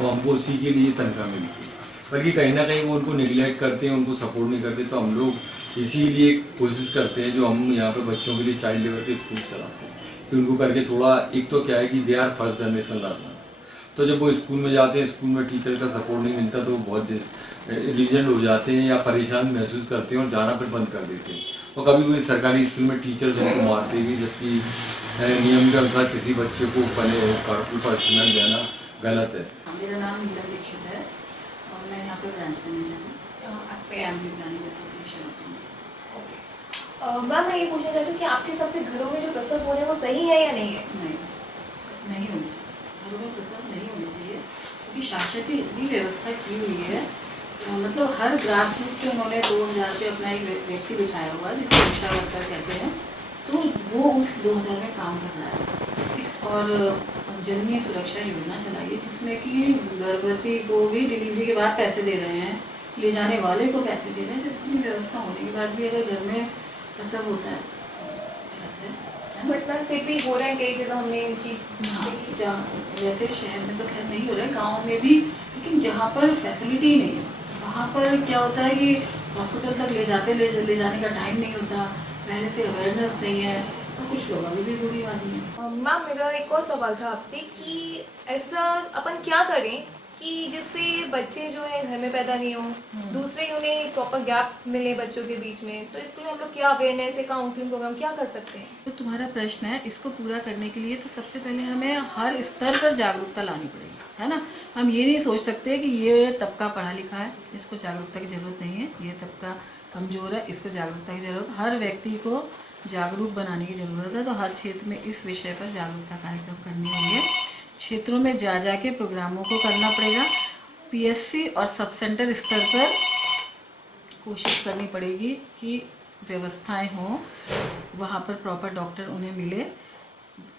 और हमको उसी के लिए तनख्वाह मिलती है, बल्कि कहीं ना कहीं वो उनको निगलेक्ट करते हैं, उनको सपोर्ट नहीं करते। तो हम लोग इसीलिए कोशिश करते हैं, जो हम यहाँ पे बच्चों के लिए चाइल्ड लेबर के स्कूल चलाते हैं, कि उनको करके थोड़ा, एक तो क्या है कि they are first generation learners, तो जब वो स्कूल में जाते हैं, स्कूल में टीचर का सपोर्ट नहीं मिलता तो वो बहुत रिजेंट हो जाते हैं या परेशान महसूस करते हैं और जाना फिर बंद कर देते हैं। और कभी कोई सरकारी स्कूल में टीचर्स उनको मारते भी, जबकि नियम के अनुसार किसी बच्चे को पर्सनल देना गलत है। मेरा नाम नीलम दीक्षित है और मैं यहाँ पे ब्रांच मैनेजर हूँ family planning association of India. Ma'am, मैं ये पूछना चाहती हूँ कि आपके हिसाब से घरों में जो प्रसव हो रहे हैं वो सही है या नहीं है? नहीं होनी चाहिए, घरों में प्रसव नहीं होनी चाहिए, क्योंकि शासन की इतनी व्यवस्था की हुई है, मतलब हर ग्रास रूट पे उन्होंने 2000 पे अपना एक व्यक्ति बिठाया हुआ है जिसे आशा वर्कर कहते हैं, तो वो उस 2000 में काम कर रहा है। और जननी सुरक्षा योजना चलाई है जिसमें कि गर्भवती को भी डिलीवरी के बाद पैसे दे रहे हैं, ले जाने वाले को पैसे दे रहे हैं, तो इतनी व्यवस्था होने के बाद भी अगर घर में प्रसव होता है बट मैम फिर भी हो रहा है कई जगह, हमने ये चीज़ जहाँ वैसे शहर में तो खैर नहीं हो रहा है, गांव में भी, लेकिन जहाँ पर फैसिलिटी ही नहीं है वहाँ पर क्या होता है कि हॉस्पिटल तक ले जाने का टाइम नहीं होता, पहले से अवेयरनेस नहीं है, और कुछ लोग अभी भी रूढ़िवादी हैं। मैम, मेरा एक और सवाल था आपसे कि ऐसा अपन क्या करें कि जिससे बच्चे जो है घर में पैदा नहीं हो, दूसरे उन्हें प्रॉपर गैप मिले बच्चों के बीच में, तो इसके लिए हम लोग क्या अवेयरनेस या काउंसलिंग प्रोग्राम क्या कर सकते हैं? तो तुम्हारा प्रश्न है, इसको पूरा करने के लिए तो सबसे पहले हमें हर स्तर पर जागरूकता लानी पड़ेगी, है ना। हम ये नहीं सोच सकते कि ये तबका पढ़ा लिखा है, इसको जागरूकता की ज़रूरत नहीं है, ये तबका कमज़ोर है, इसको जागरूकता की ज़रूरत, हर व्यक्ति को जागरूक बनाने की ज़रूरत है। तो हर क्षेत्र में इस विषय पर जागरूकता कार्यक्रम करने होंगे, क्षेत्रों में जा के प्रोग्रामों को करना पड़ेगा, PSC और सब सेंटर स्तर पर कोशिश करनी पड़ेगी कि व्यवस्थाएं हों, वहाँ पर प्रॉपर डॉक्टर उन्हें मिले,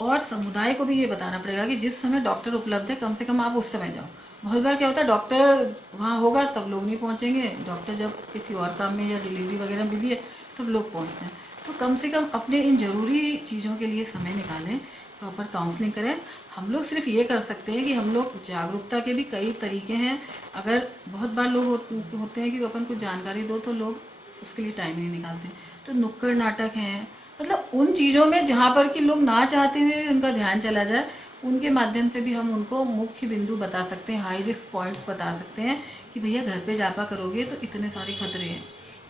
और समुदाय को भी ये बताना पड़ेगा कि जिस समय डॉक्टर उपलब्ध है कम से कम आप उस समय जाओ। बहुत बार क्या होता है, डॉक्टर वहाँ होगा तब लोग नहीं पहुँचेंगे, डॉक्टर जब किसी और काम में या डिलीवरी वगैरह बिजी है तब लोग पहुँचते हैं। तो कम से कम अपने इन ज़रूरी चीज़ों के लिए समय निकालें, प्रॉपर काउंसलिंग करें। हम लोग सिर्फ ये कर सकते हैं कि हम लोग जागरूकता के भी कई तरीके हैं, अगर बहुत बार लोग होते हैं कि अपन को जानकारी दो तो लोग उसके लिए टाइम नहीं निकालते, तो नुक्कड़ नाटक हैं, मतलब उन चीज़ों में जहाँ पर कि लोग ना चाहते हुए भी उनका ध्यान चला जाए, उनके माध्यम से भी हम उनको मुख्य बिंदु बता सकते हैं, हाई रिस्क पॉइंट्स बता सकते हैं कि भैया घर पे जापा करोगे तो इतने सारे खतरे हैं।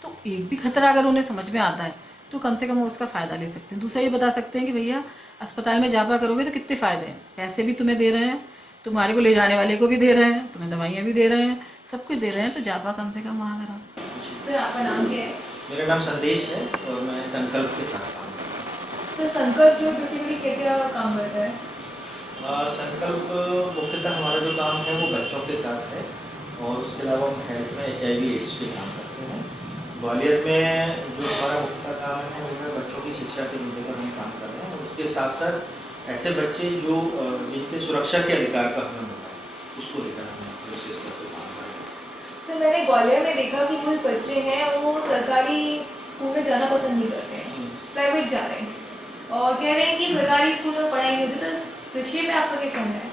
तो एक भी खतरा अगर उन्हें समझ में आता है तो कम से कम वो उसका फ़ायदा ले सकते हैं। दूसरा ये बता सकते हैं कि भैया अस्पताल में जापा करोगे तो कितने फ़ायदे हैं, पैसे भी तुम्हें दे रहे हैं, तुम्हारे को ले जाने वाले को भी दे रहे हैं, तुम्हें दवाइयाँ भी दे रहे हैं, सब कुछ दे रहे हैं, तो जापा कम से कम वहाँ कराओ। सर, आपका नाम क्या है? मेरा नाम संदेश है और मैं संकल्प के साथ काम करता हूँ। सर, संकल्प जो बेसिकली क्या काम करता है? संकल्प मुख्यतः हमारा जो काम है वो बच्चों के साथ है, और उसके अलावा हम हेल्थ में HIV/AIDS पे काम करते हैं। ग्वालियर में जो हमारा मुख्य काम है वो है बच्चों की शिक्षा के मुद्दे पर हम काम कर रहे हैं, और उसके साथ साथ ऐसे बच्चे जो जिनके सुरक्षा के अधिकार का हनन होता है उसको लेकर हम विशेष तौर पर काम कर रहे हैं। सर मैंने ग्वालियर में देखा कि कुछ बच्चे हैं वो सरकारी स्कूल में जाना पसंद नहीं करते हैं, प्राइवेट जा रहे हैं और कह रहे हैं कि सरकारी स्कूल में पढ़ाई नहीं होती। तो इस विषय में आपका क्या कहना है?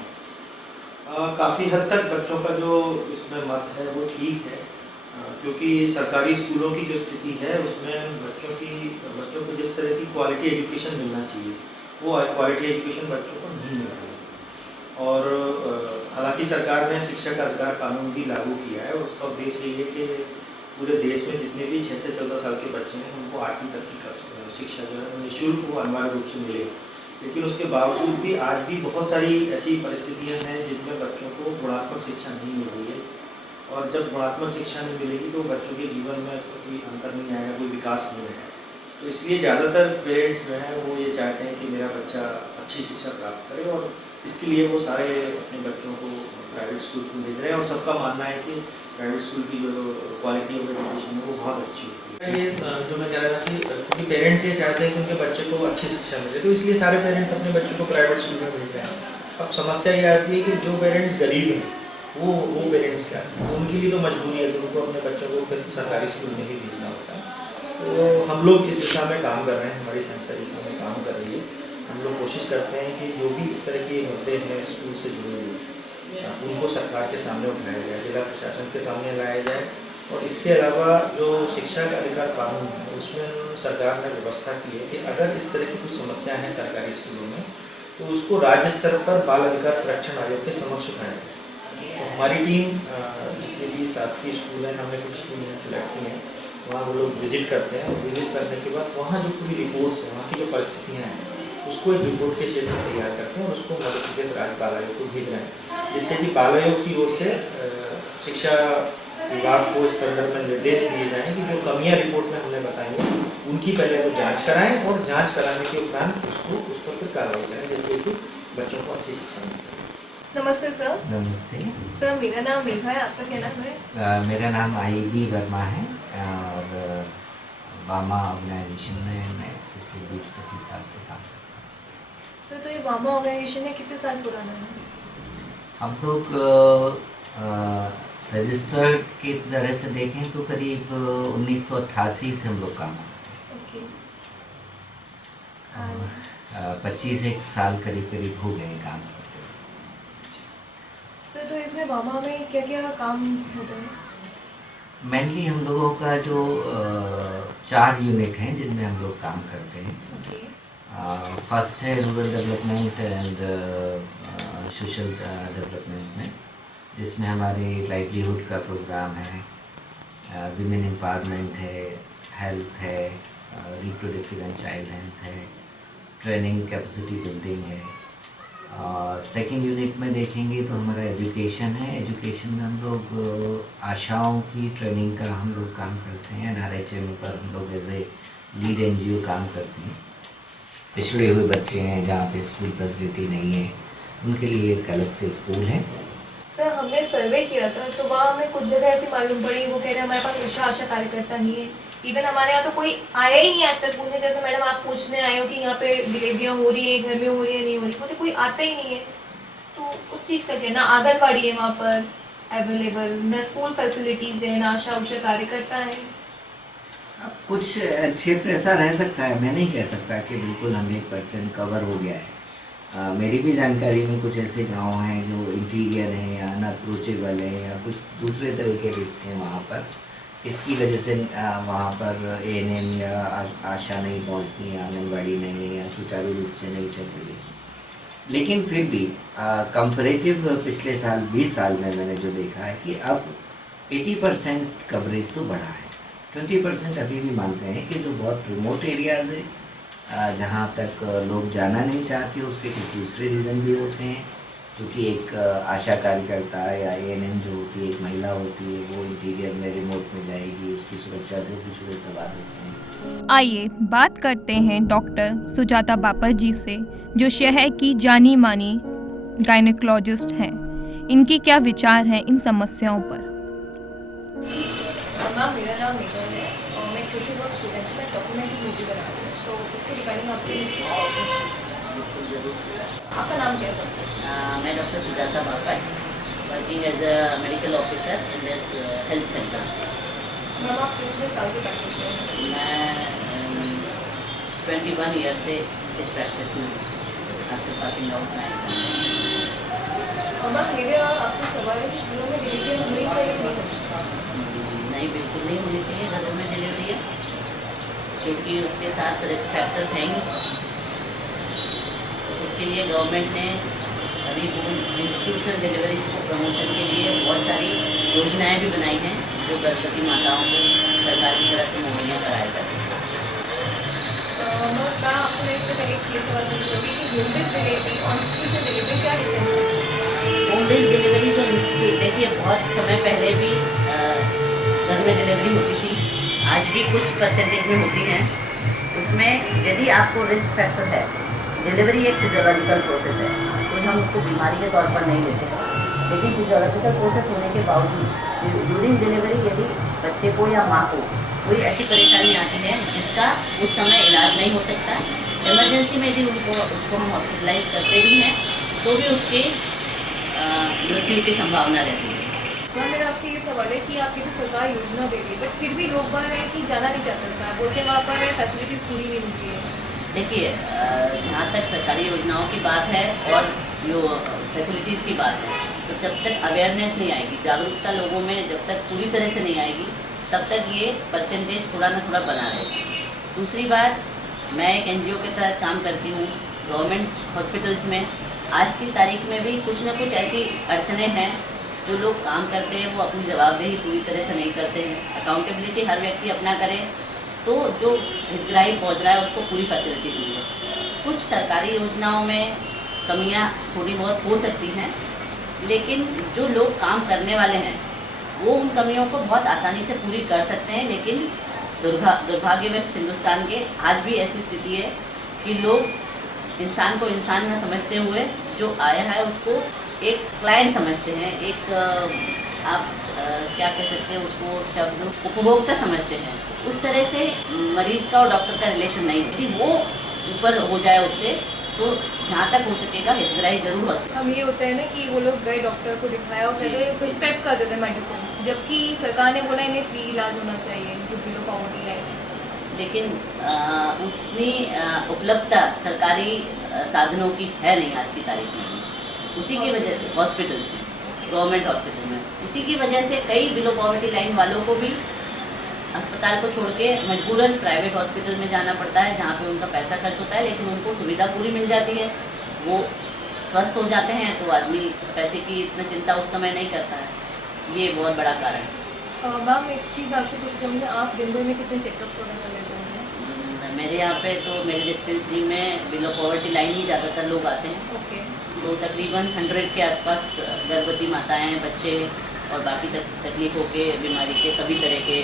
काफ़ी हद तक बच्चों का जो इसमें मत है वो ठीक है, क्योंकि सरकारी स्कूलों की जो स्थिति है उसमें बच्चों को जिस तरह की क्वालिटी एजुकेशन मिलना चाहिए वो क्वालिटी एजुकेशन बच्चों को नहीं मिल रही है। और हालांकि सरकार ने शिक्षा का अधिकार कानून भी लागू किया है और उसका उद्देश्य ये है कि पूरे देश में जितने भी 6 से 14 साल के बच्चे हैं उनको 8वीं तक की शिक्षा जो है निःशुल्क वो अनिवार्य रूप से मिले। लेकिन उसके बावजूद भी आज भी बहुत सारी ऐसी परिस्थितियां हैं जिनमें बच्चों को गुणात्मक शिक्षा नहीं मिल रही है, और जब गुणात्मक शिक्षा नहीं मिलेगी तो बच्चों के जीवन में कोई अंतर नहीं आएगा, कोई विकास नहीं होगा। तो इसलिए ज़्यादातर पेरेंट्स जो हैं वो ये चाहते हैं कि मेरा बच्चा अच्छी शिक्षा प्राप्त करे, और इसके लिए वो सारे अपने बच्चों को प्राइवेट स्कूल में भेज रहे हैं। और सबका मानना है कि प्राइवेट स्कूल की जो क्वालिटी ऑफ एजुकेशन है वो बहुत अच्छी होती है। ये जो मैं कह रहा था कि क्योंकि पेरेंट्स ये चाहते हैं कि उनके बच्चे को अच्छी शिक्षा मिले, तो इसलिए सारे पेरेंट्स अपने बच्चों को प्राइवेट स्कूल में भेज रहे हैं। अब समस्या ये आती है कि जो पेरेंट्स गरीब हैं वो पेरेंट्स क्या है, तो उनके लिए तो मजबूरी है, तो उनको अपने बच्चों को फिर सरकारी स्कूल में ही भेजना होता है। तो हम लोग इस दिशा में काम कर रहे हैं, हमारी संस्था दिशा में काम कर रही है। हम लोग कोशिश करते हैं कि जो भी इस तरह के मुद्दे हैं स्कूल से जुड़े हुए उनको सरकार के सामने उठाया जाए, जिला प्रशासन के सामने लाया जाए। और इसके अलावा जो शिक्षा का अधिकार कानून है उसमें सरकार ने व्यवस्था की है कि अगर इस तरह की कुछ समस्या है सरकारी स्कूलों में तो उसको राज्य स्तर पर बाल अधिकार संरक्षण आयोग के समक्ष उठाया जाए। तो हमारी टीम जितने भी शासकीय स्कूल हैं, हमने कुछ स्कूल हैं सिलेक्ट किए हैं, वहाँ वो लोग विजिट करते हैं, और विजिट करने के बाद वहाँ जो पूरी रिपोर्ट्स हैं, वहाँ की जो परिस्थितियाँ हैं उसको एक रिपोर्ट के शेप में तैयार करते हैं और उसको मध्य प्रदेश राज्य बाल आयोग को भेज रहे हैं, जिससे कि बाल आयोग की ओर से शिक्षा विभाग को इस संदर्भ में निर्देश दिए जाएँ कि जो कमियाँ रिपोर्ट में हमने बताई हैं उनकी पहले वो जांच कराएं, और जांच कराने के उपरांत उस पर फिर कार्रवाई करें, जिससे कि बच्चों को अच्छी शिक्षा मिल सके। नमस्ते सर। नमस्ते सर मेरा नाम मेघा है, आपका क्या नाम है? मेरा नाम IB वर्मा है और वामा ऑर्गेनाइजेशन में मैं पिछले 20-25 साल से काम करता हूँ। सर तो ये वामा ऑर्गेनाइजेशन है कितने साल पुराना है? हम लोग रजिस्टर्ड की तरह से देखें तो करीब 1988 से हम लोग काम करते हैं। 25 साल करीब हो गए काम करते हैं। सर तो इसमें वामा में क्या क्या काम होते हैं? मेनली हम लोगों का जो 4 यूनिट हैं जिनमें हम लोग काम करते हैं। फर्स्ट है rural development and social development में, जिसमें हमारे लाइवलीहुड का प्रोग्राम है, विमेन एम्पावरमेंट है, हेल्थ है, रिप्रोडक्टिव एंड चाइल्ड हेल्थ है, ट्रेनिंग कैपेसिटी बिल्डिंग है। और सेकेंड यूनिट में देखेंगे तो हमारा एजुकेशन है। एजुकेशन में हम लोग आशाओं की ट्रेनिंग का हम लोग काम करते हैं। NRHM पर हम लोग एज ए लीड NGO काम करते हैं। पिछड़े हुए बच्चे हैं जहाँ पे स्कूल फैसिलिटी नहीं है, उनके लिए एक अलग से स्कूल है। सर हमने सर्वे किया था तो वहाँ हमें कुछ जगह ऐसी मालूम पड़ी, वो कह रहे हैं हमारे पास आशा कार्यकर्ता नहीं है। इवन हमारे यहाँ तो कोई आया ही नहीं आज तक पूछने, जैसे मैडम आप पूछने आए हो कि यहाँ पे डिलीवरियाँ हो रही है, घर में हो रही है नहीं हो रही, वो तो कोई आता ही नहीं है। तो उस चीज़ का क्या, ना आंगनबाड़ी है वहाँ पर अवेलेबल, न स्कूल फैसिलिटीज़ है, ना आशा उषा कार्यकर्ता है। कुछ क्षेत्र ऐसा रह सकता है, मैं नहीं कह सकता कि बिल्कुल 100% कवर हो गया है। मेरी भी जानकारी में कुछ ऐसे गांव हैं जो इंटीरियर हैं या अनअप्रोचेबल हैं या कुछ दूसरे तरह के रिस्क हैं वहाँ पर। इसकी वजह से वहाँ पर ANM या आशा नहीं पहुँचती है, आंगनबाड़ी नहीं है या सुचारू रूप से नहीं चल रही है। लेकिन फिर भी कंपैरेटिव पिछले साल 20 साल में मैंने जो देखा है कि अब 80% कवरेज तो बढ़ा है। 20% अभी भी मानते हैं कि जो बहुत रिमोट एरियाज़ है जहाँ तक लोग जाना नहीं चाहते, उसके कुछ दूसरे रीज़न भी होते हैं, क्योंकि एक आशा कार्यकर्ता या ANM जो होती है, एक महिला होती है, वो इंटीरियर में रिमोट में जाएगी, उसकी सुरक्षा से कुछ बड़े सवाल होते हैं। आइए बात करते हैं डॉक्टर सुजाता बापर जी से, जो शहर की जानी मानी गायनेकोलॉजिस्ट हैं। इनकी क्या विचार हैं इन समस्याओं पर? मैम मेरा नाम मेघा है और मैं सोशल वर्क स्टूडेंट हूँ, मैं डॉक्यूमेंट्री मूवी बना रही हूँ, तो इसके रिगार्डिंग आपसे ज़रूर। आपका नाम क्या है? मैं doctor Sujata Bapat, working as a medical officer in this health centre. Ma'am आप कितने साल से प्रैक्टिस कर रहे हैं? मैं 21 ईयर से इस प्रैक्टिस में आफ्टर पासिंग आउट मैं। मैम मेरे आपसे सवाल है कि घरों में डिलीवरी होनी चाहिए कि नहीं? नहीं, बिल्कुल नहीं होनी चाहिए घरों में डिलीवरी है, क्योंकि उसके साथ रिस्क फैक्टर्स हैं ही। तो उसके लिए गवर्नमेंट ने अभी इंस्टीट्यूशनल डिलीवरीज को प्रमोशन के लिए बहुत सारी योजनाएं भी बनाई हैं, जो गर्भवती माताओं को सरकार की तरफ से मुहैया कराया जाता है। मैं आपको इससे पहले ये सवाल पूछना चाहूँगी कि होम बेस्ड डिलीवरी और इंस्टीट्यूशनल डिलीवरी क्या डिफरेंस है? होम बेस्ड डिलीवरी तो देखिए बहुत समय पहले भी घर में डिलीवरी होती थी, आज भी कुछ परसेंटेज में होती हैं। उसमें यदि आपको रिस्क फैक्टर है, डिलीवरी एक फिजियोलॉजिकल प्रोसेस है, तो हम उसको बीमारी के तौर पर नहीं लेते हैं, लेकिन फिजियोलॉजिकल प्रोसेस होने के बावजूद ड्यूरिंग डिलीवरी यदि बच्चे को या माँ को कोई ऐसी परेशानी आती है जिसका उस समय इलाज नहीं हो सकता, इमरजेंसी में यदि उसको हम हॉस्पिटलाइज करते भी हैं तो भी उसके मृत्यु की संभावना रहती है। मैम मेरा आपसे ये सवाल है कि आपकी जो सरकार योजना दे रही है, बट फिर भी लोग बाहर हैं कि जाना नहीं चाहते, बोलते हैं वहाँ पर फैसिलिटीज़ पूरी नहीं मिलती है। देखिए, जहाँ तक सरकारी योजनाओं की बात है और जो फैसिलिटीज़ की बात है, तो जब तक अवेयरनेस नहीं आएगी, जागरूकता लोगों में जब तक पूरी तरह से नहीं आएगी, तब तक ये परसेंटेज थोड़ा ना थोड़ा बना रहेगा। दूसरी बात, मैं एक NGO के तहत काम करती हूँ गवर्नमेंट हॉस्पिटल्स में। आज की तारीख में भी कुछ ना कुछ ऐसी अड़चनें हैं, जो लोग काम करते हैं वो अपनी जवाबदेही पूरी तरह से नहीं करते हैं। अकाउंटेबिलिटी हर व्यक्ति अपना करे तो जो हितग्राही पहुँच रहा है उसको पूरी फैसिलिटी मिले। कुछ सरकारी योजनाओं में कमियां थोड़ी बहुत हो सकती हैं, लेकिन जो लोग काम करने वाले हैं वो उन कमियों को बहुत आसानी से पूरी कर सकते हैं। लेकिन दुर्भाग्यवश हिंदुस्तान के आज भी ऐसी स्थिति है कि लोग इंसान को इंसान न समझते हुए जो आया है उसको एक क्लाइंट समझते हैं, एक आप क्या कह सकते हैं उसको शब्द उपभोक्ता समझते हैं। उस तरह से मरीज का और डॉक्टर का रिलेशन नहीं है। यदि वो ऊपर हो जाए उससे, तो जहाँ तक हो सकेगा हितग्राही जरूर हॉस्पिटल। हम ये होता है ना कि वो लोग गए डॉक्टर को दिखाया और कहते प्रिस्क्राइब कर देते मेडिसिन, जबकि सरकार ने बोला इन्हें फ्री इलाज होना चाहिए इनको बिलो पॉवर्टी लाइन। लेकिन उतनी उपलब्धता सरकारी साधनों की है नहीं आज की तारीख में। उसी की वजह से हॉस्पिटल में, गवर्नमेंट हॉस्पिटल में, उसी की वजह से कई बिलो पॉवर्टी लाइन वालों को भी अस्पताल को छोड़ के मजबूरन प्राइवेट हॉस्पिटल में जाना पड़ता है, जहाँ पे उनका पैसा खर्च होता है, लेकिन उनको सुविधा पूरी मिल जाती है, वो स्वस्थ हो जाते हैं, तो आदमी पैसे की इतना चिंता उस समय नहीं करता है। ये बहुत बड़ा कारण है। मैम एक चीज़ आपसे पूछना चाहूँगी, आप दिन भर में कितने चेकअप्स वगैरह लेते हैं? मेरे यहाँ पे तो मेरे डिस्पेंसरी में बिलो पॉवर्टी लाइन ही ज़्यादातर लोग आते हैं। ओके। तो तकरीबन 100 के आसपास गर्भवती माताएं, बच्चे और बाकी तकलीफों के बीमारी के सभी तरह के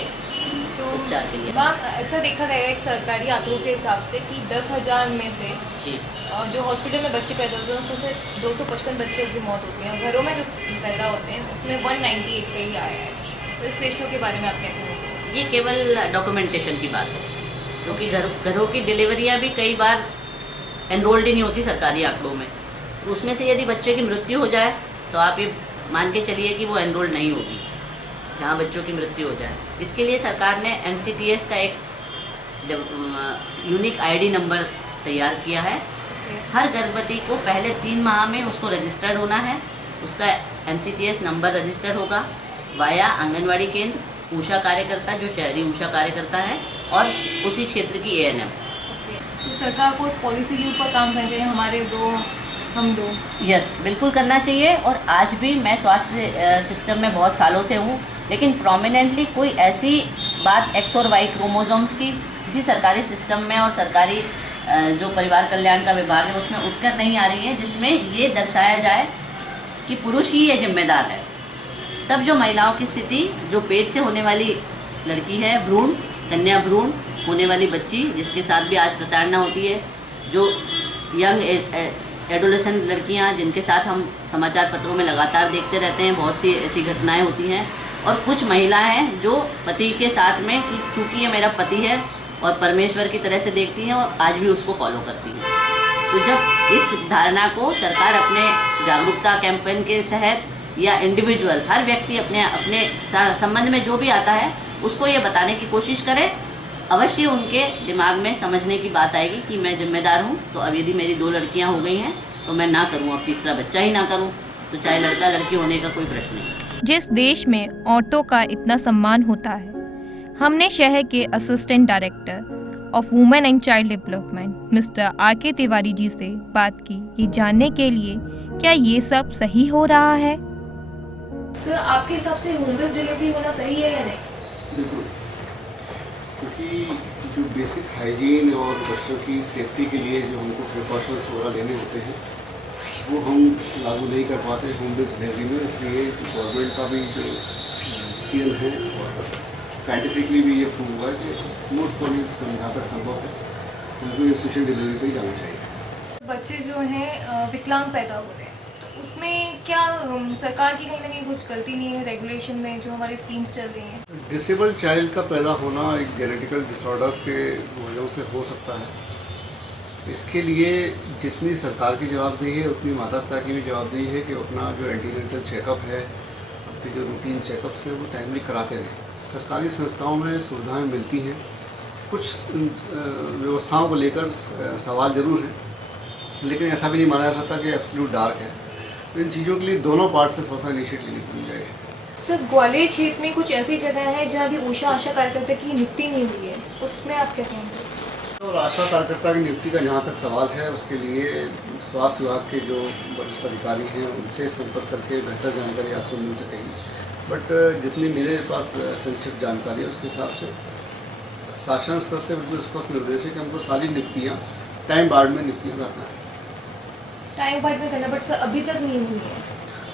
उपचार के लिए। मैम ऐसा देखा गया एक सरकारी आंकड़ों के हिसाब से कि 10,000 में से जो हॉस्पिटल में बच्चे पैदा होते हैं उसमें से 255 बच्चों की मौत होती है, घरों में जो पैदा होते हैं उसमें 198 का ही आया है। तो इस रेशियो के बारे में आप क्या कहेंगे? ये केवल डॉक्यूमेंटेशन की बात है, क्योंकि घरों की डिलीवरियाँ भी कई बार एनरोल्ड ही नहीं होती सरकारी आंकड़ों में। तो उसमें से यदि बच्चे की मृत्यु हो जाए तो आप ये मान के चलिए कि वो एनरोल्ड नहीं होगी, जहाँ बच्चों की मृत्यु हो जाए। इसके लिए सरकार ने MCTS का एक यूनिक ID नंबर तैयार किया है। हर गर्भवती को पहले 3 माह में उसको रजिस्टर्ड होना है, उसका MCTS नंबर रजिस्टर्ड होगा वाया आंगनवाड़ी केंद्र, ऊषा कार्यकर्ता जो शहरी ऊषा कार्यकर्ता है, और उसी क्षेत्र की ANM। तो सरकार को इस पॉलिसी के ऊपर काम करना चाहिए, हम दो। यस, बिल्कुल करना चाहिए। और आज भी मैं स्वास्थ्य सिस्टम में बहुत सालों से हूँ, लेकिन प्रोमिनेंटली कोई ऐसी बात X और Y क्रोमोसोम्स की किसी सरकारी सिस्टम में और सरकारी जो परिवार कल्याण का विभाग है उसमें उठकर नहीं आ रही है, जिसमें ये दर्शाया जाए कि पुरुष ही ये जिम्मेदार है। तब जो महिलाओं की स्थिति, जो पेट से होने वाली लड़की है, भ्रूण, कन्या भ्रूण होने वाली बच्ची जिसके साथ भी आज प्रताड़ना होती है, जो यंग एडोलेसेंट लड़कियां जिनके साथ हम समाचार पत्रों में लगातार देखते रहते हैं, बहुत सी ऐसी घटनाएं होती हैं। और कुछ महिलाएं हैं जो पति के साथ में कि चूँकि ये मेरा पति है और परमेश्वर की तरह से देखती हैं और आज भी उसको फॉलो करती हैं। तो जब इस धारणा को सरकार अपने जागरूकता कैंपेन के तहत या इंडिविजुअल हर व्यक्ति अपने अपने संबंध में जो भी आता है उसको ये बताने की कोशिश करे, अवश्य उनके दिमाग में समझने की बात आएगी कि मैं जिम्मेदार हूँ। तो अब यदि मेरी 2 लड़कियाँ हो गई हैं तो मैं ना करूँ, अब तीसरा बच्चा ही ना करूँ, तो चाहे लड़का लड़की होने का कोई प्रश्न नहीं। जिस देश में औरतों का इतना सम्मान होता है, हमने शहर के assistant director of women and child development mister R K. Tiwari ji से बात की, ये जानने के लिए क्या ये सब सही हो रहा है। सर, आपके हिसाब से होम बेस्ड डिलीवरी होना सही है या नहीं? बिल्कुल, क्योंकि जो बेसिक हाइजीन और बच्चों की सेफ्टी के लिए जो हमको प्रिकॉशंस वगैरह लेने होते हैं वो हम लागू नहीं कर पाते होम बेस्ड डिलीवरी में। इसलिए गवर्नमेंट का भी जो डिसीजन है और साइंटिफिकली भी ये प्रूव हुआ है कि मोस्ट प्रॉब्ली जहाँ तक संभव है उनको इंस्टीट्यूशन डिलीवरी पर ही जाना चाहिए। बच्चे जो हैं विकलांग पैदा हो रहे हैं, तो उसमें क्या सरकार की कहीं ना कहीं कुछ गलती नहीं है रेगुलेशन में जो हमारी स्कीम्स चल रही हैं? डिसेबल्ड चाइल्ड का पैदा होना एक जेनेटिकल डिसऑर्डर्स के वजह से हो सकता है। इसके लिए जितनी सरकार की जवाबदेही है उतनी माता पिता की भी जवाबदेही है कि अपना जो एंटीनेटल चेकअप है, अपनी जो रूटीन चेकअप्स हैं वो टाइमली कराते रहें। सरकारी संस्थाओं में सुविधाएं मिलती हैं, कुछ व्यवस्थाओं को लेकर सवाल ज़रूर है, लेकिन ऐसा भी नहीं माना जा सकता कि एब्सोल्यूट डार्क है। तो इन चीज़ों के लिए दोनों पार्ट से थोड़ा सा इनिशिएट लेने की गुंजाइश है। सर, ग्वालियर क्षेत्र में कुछ ऐसी जगह है जहाँ भी ऊषा आशा कार्यकर्ता की नियुक्ति नहीं हुई है, उसमें आप क्या कहेंगे? और आशा कार्यकर्ता की नियुक्ति का जहाँ तक सवाल है उसके लिए स्वास्थ्य विभाग के जो वरिष्ठ अधिकारी हैं उनसे संपर्क करके बेहतर जानकारी आपको मिल सकेगी। बट जितनी मेरे पास संक्षिप्त जानकारी है उसके हिसाब से शासन स्तर से बिल्कुल स्पष्ट निर्देश है कि हमको सारी नियुक्तियाँ टाइम बार्ड में नियुक्तियाँ करना है। टाइम बार्ड में करना, बट सर अभी तक नहीं हुई है।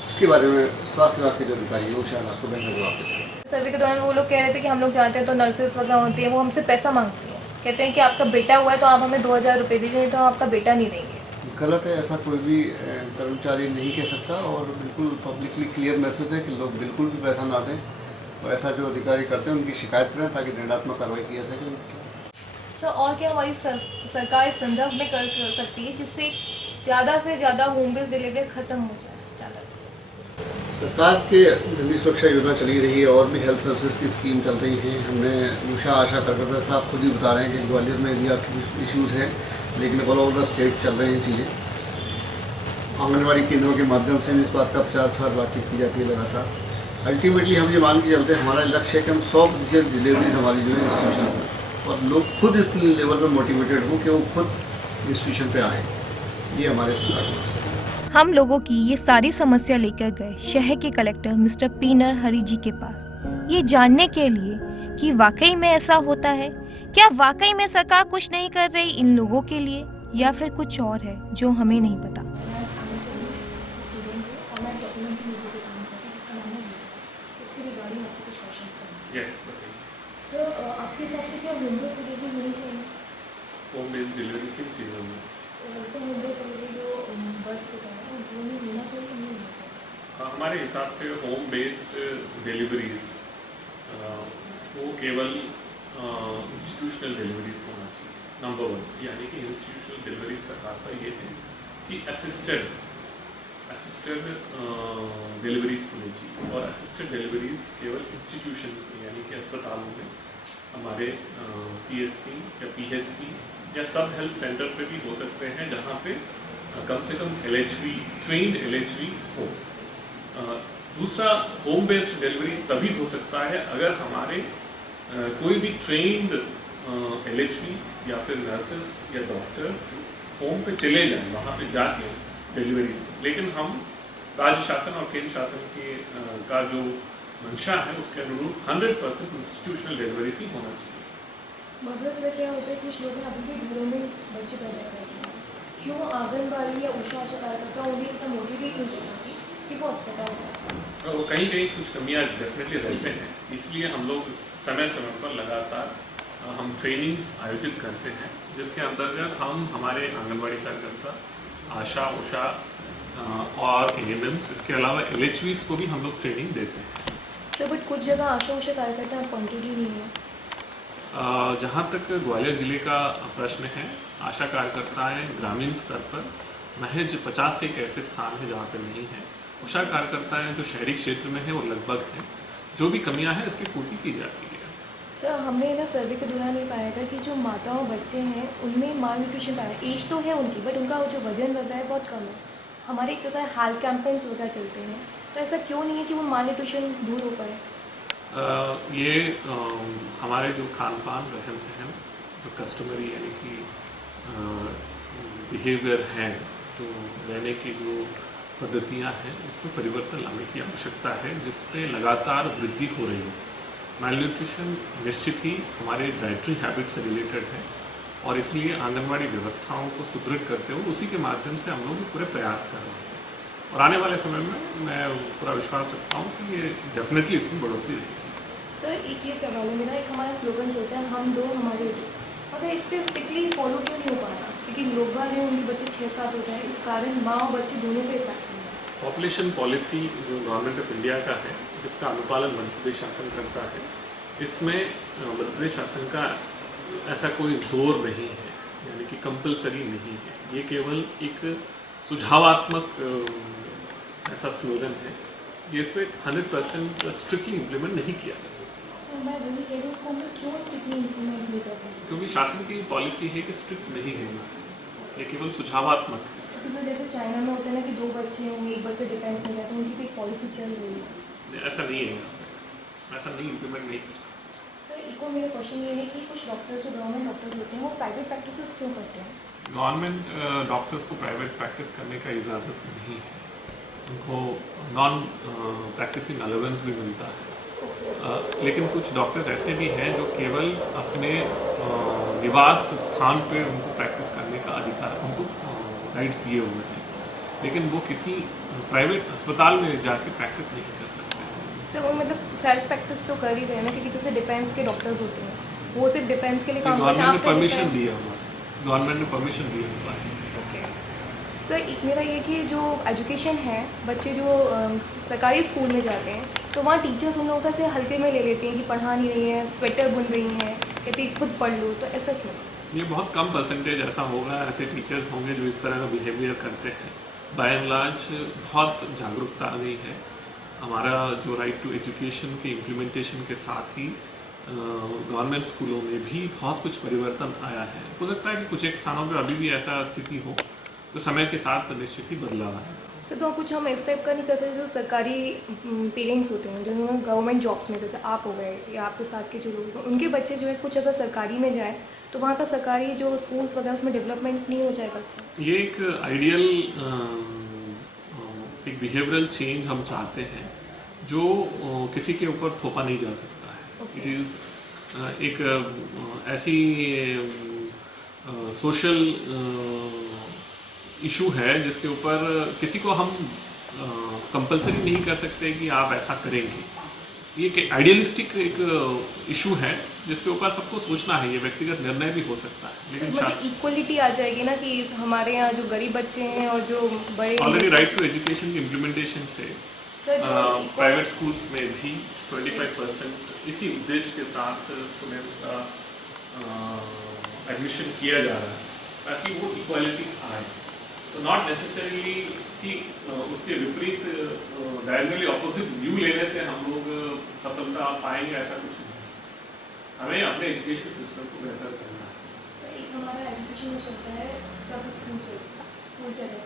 इसके बारे में स्वास्थ्य विभाग के जो अधिकारी हैं वो शायद आपको बेहतर जवाब देते हैं। सर्वे के दौरान वो लोग कह रहे थे कि हम लोग जानते हैं तो नर्सेस वगैरह होती हैं, वो हमसे पैसा मांगती हैं, कहते हैं कि आपका बेटा हुआ है तो आप हमें 2000 रुपये दीजिए, नहीं तो हम आपका बेटा नहीं देंगे। गलत है, ऐसा कोई भी कर्मचारी नहीं कह सकता और बिल्कुल पब्लिकली क्लियर मैसेज है कि लोग बिल्कुल भी पैसा ना दें और ऐसा जो अधिकारी करते हैं उनकी शिकायत करें ताकि दंडात्मक कार्रवाई की जा सके। सर, और क्या हमारी सरकार इस संदर्भ में कर सकती है जिससे ज़्यादा से ज़्यादा होम बेस्ड डिलीवरी खत्म हो जाए? सरकार के जल्दी सुरक्षा योजना चली रही है और भी हेल्थ सर्विसेज की स्कीम चल रही है। हमने ऊषा आशा कार्यकर्ता साहब खुद ही बता रहे हैं कि ग्वालियर में यदि आपकी इश्यूज़ हैं, लेकिन ऑल ओवर द स्टेट चल रही हैं चीज़ें। आंगनबाड़ी केंद्रों के माध्यम से भी इस बात का प्रचार प्रसार बातचीत की जाती है लगातार। अल्टीमेटली हम ये मान के चलते हैं, हमारा लक्ष्य है कि हम 100% डिलीवरीज हमारी जो है इंस्टीट्यूशन में, और लोग खुद इतने लेवल पर मोटिवेटेड हों कि वो खुद इंस्टीट्यूशन पे आएँ। ये हमारे सरकार का हम लोगों की ये सारी समस्या लेकर गए शहर के कलेक्टर मिस्टर पी नरहरि जी के पास, ये जानने के लिए कि वाकई में ऐसा होता है, क्या वाकई में सरकार कुछ नहीं कर रही इन लोगों के लिए, या फिर कुछ और है जो हमें नहीं पता। सर, आपके हिसाब से क्या होम बेस्ड डिलीवरी होनी चाहिए? होम बेस्ड डिलीवरी किन चीज़ों में? सर, होम बेस्ड डिलीवरी जो बर्थ होता है वो नहीं होना चाहिए, नहीं होना चाहिए? हमारे हिसाब से होम बेस्ड डिलीवरीज वो केवल इंस्टीट्यूशनल डिलीवरीज होना चाहिए, नंबर 1। यानी कि इंस्टीट्यूशनल डिलीवरीज का तात्पर्य ये है कि असिस्टेड डिलीवरीज होनी चाहिए, और असिस्टेड डिलीवरीज केवल इंस्टीट्यूशंस में यानी कि अस्पतालों में, हमारे CHC या PHC या सब हेल्थ सेंटर पे भी हो सकते हैं, जहाँ पे कम से कम ट्रेंड LHV हो। दूसरा, होम बेस्ड डिलीवरी तभी हो सकता है अगर हमारे कोई भी ट्रेंड LHV या फिर नर्सेस या डॉक्टर्स होम पे चले जाएं, वहाँ पे जाके डिलीवरीज। लेकिन हम राज्य शासन और केंद्र शासन के का जो मंशा है उसके अनुरूप 100% इंस्टीट्यूशनल डिलीवरीज ही होना चाहिए। मगर से क्या होता है, कुछ लोग अभी भी घरों में बच्चे पैदा करते हैं, क्यों आंगनबाड़ी या ऊषा आशा कार्यकर्ता उन्हें इतना मोटिवेट नहीं करती कि वो अस्पताल जाए? कहीं कहीं कुछ कमियाँ डेफिनेटली रहते हैं, इसलिए हम लोग समय समय पर लगातार हम ट्रेनिंग्स आयोजित करते हैं, जिसके अंतर्गत हम हमारे आंगनबाड़ी कार्यकर्ता, आशा, उषा और ANMs, इसके अलावा LHVs को भी हम लोग ट्रेनिंग देते हैं। तो बट कुछ जगह आशा उषा कार्यकर्ता अपॉइंटेड ही नहीं है। जहाँ तक ग्वालियर ज़िले का प्रश्न है, आशा कार्यकर्ताएँ ग्रामीण स्तर पर महज 50 से एक ऐसे स्थान हैं जहाँ पर नहीं है। आशा कार्यकर्ताएँ जो शहरी क्षेत्र में हैं वो लगभग हैं। जो भी कमियाँ हैं इसकी पूर्ति की जाती है। सर, हमने ना सर्वे के दौरान ये पाया था कि जो माताओं बच्चे हैं उनमें माल न्यूट्रिशन पाया। एज तो है उनकी, बट उनका जो वजन बढ़ता है बहुत कम है। हमारे एक तरह हेल्थ कैंपेन्स वगैरह चलते हैं, तो ऐसा क्यों नहीं है कि वो माल न्यूट्रिशन दूर हो पाए? हमारे जो खान पान रहन सहन जो कस्टमरी यानी कि बिहेवियर है, जो रहने की जो पद्धतियाँ हैं, इसमें परिवर्तन लाने की आवश्यकता है, जिसमें लगातार वृद्धि हो रही है। माल न्यूट्रिशन निश्चित ही हमारे डाइटरी हैबिट से रिलेटेड है और इसलिए आंगनवाड़ी व्यवस्थाओं को सुदृढ़ करते हुए उसी के माध्यम से हम लोग पूरे प्रयास कर रहे हैं और आने वाले समय में मैं पूरा विश्वास रखता हूँ कि ये डेफिनेटली इसमें बढ़ोतरी रहेगी। सर, एक ये सवाल है मेरा, एक हमारा स्लोगन चलता है हम दो हमारे दो, मगर इस पर स्ट्रिक्टली फॉलो क्यों नहीं हो पा रहा? क्योंकि लोग बाग हैं, उनके बच्चे 6-7 होते हैं, इस कारण माँ और बच्चे दोनों पे इफेक्ट है। पॉपुलेशन पॉलिसी जो गवर्नमेंट ऑफ इंडिया का है, जिसका अनुपालन मध्य प्रदेश शासन करता है, इसमें मध्य प्रदेश शासन का ऐसा कोई जोर नहीं है, यानी कि कंपलसरी नहीं है। ये केवल एक सुझावात्मक ऐसा स्लोगन है जिसमें 100% स्ट्रिक्टली इम्प्लीमेंट नहीं किया जा सकता। मैं वही कह रही हूँ, उसको हम लोग क्यों स्ट्रिक्टली इम्प्लीमेंट नहीं कर सकते? क्योंकि शासन की पॉलिसी है कि स्ट्रिक्ट नहीं होना है, ये केवल सुझावात्मक है। सर, जैसे चाइना में होता है ना कि 2 बच्चे होंगे, एक बच्चा डिफेंस में जाता है, उनकी भी एक पॉलिसी चल रही है। ऐसा नहीं है, ऐसा नहीं इम्प्लीमेंट नहीं कर सकते। सर, एक और मेरा क्वेश्चन ये है कि कुछ डॉक्टर्स जो गवर्नमेंट डॉक्टर्स होते हैं वो प्राइवेट प्रैक्टिसेस क्यों करते हैं? गवर्नमेंट डॉक्टर्स को प्राइवेट प्रैक्टिस करने का इजाज़त नहीं है, उनको नॉन प्रैक्टिसिंग अलाउंस भी मिलता है। लेकिन कुछ डॉक्टर्स ऐसे भी हैं जो केवल अपने निवास स्थान पे उनको प्रैक्टिस करने का अधिकार, उनको राइट्स दिए हुए हैं, लेकिन वो किसी प्राइवेट अस्पताल में जाके प्रैक्टिस नहीं कर सकते। सर, वो मतलब सेल्फ प्रैक्टिस तो कर ही रहे हैं ना, क्योंकि जैसे डिफेंस के डॉक्टर्स होते हैं वो सिर्फ डिफेंस के लिए काम करते हैं। गवर्नमेंट ने परमिशन दिया हुआ है, गवर्नमेंट ने परमिशन दिया हुआ है। सर, एक मेरा ये कि जो एजुकेशन है, बच्चे जो सरकारी स्कूल में जाते हैं तो वहाँ टीचर्स उन लोगों का से हल्के में ले लेते हैं कि पढ़ा नहीं रही हैं, स्वेटर बुन रही हैं, कहते हैं खुद पढ़ लो, तो ऐसा क्यों? ये बहुत कम परसेंटेज ऐसा होगा, ऐसे टीचर्स होंगे जो इस तरह का बिहेवियर करते हैं। बाय एंड लार्ज बहुत जागरूकता आ गई है। हमारा जो राइट टू एजुकेशन के इम्प्लीमेंटेशन के साथ ही गवर्नमेंट स्कूलों में भी बहुत कुछ परिवर्तन आया है। हो सकता है कि कुछ एक स्थानों पर अभी भी ऐसा स्थिति हो, तो समय के साथ निश्चित ही बदलाव आएगा। सर, तो कुछ हम इस टाइप का नहीं करते जो सरकारी पेरेंट्स होते हैं, जो गवर्नमेंट जॉब्स में, जैसे आप हो गए या आपके साथ के जो लोग हैं, उनके बच्चे जो है कुछ अगर सरकारी में जाए तो वहाँ का सरकारी जो स्कूल्स वगैरह उसमें डेवलपमेंट नहीं हो जाएगा? अच्छा, ये एक आइडियल एक बिहेवियरल चेंज हम चाहते हैं जो किसी के ऊपर थोपा नहीं जा सकता है। इट इज़ एक ऐसी सोशल इशू है जिसके ऊपर किसी को हम कंपलसरी नहीं कर सकते कि आप ऐसा करेंगे। ये एक आइडियलिस्टिक एक इशू है जिसके ऊपर सबको सोचना है, ये व्यक्तिगत निर्णय भी हो सकता है, लेकिन मतलब इक्वलिटी आ जाएगी ना कि हमारे यहाँ जो गरीब बच्चे हैं और जो बड़े ऑलरेडी राइट टू एजुकेशन के इम्प्लीमेंटेशन से प्राइवेट स्कूल्स में भी 25% इसी उद्देश्य के साथ स्टूडेंट्स का एडमिशन किया जा रहा है ताकि वो इक्वालिटी आए। तो नॉट नेसेसरीली कि उसके विपरीत डायगोनली ऑपोजिट व्यू लेने से हम लोग सफलता पाएंगे, ऐसा कुछ नहीं। हमें अपने एजुकेशन सिस्टम को बेहतर करना है। तो एक हमारा एजुकेशन जो चलता है सब स्कूल चले,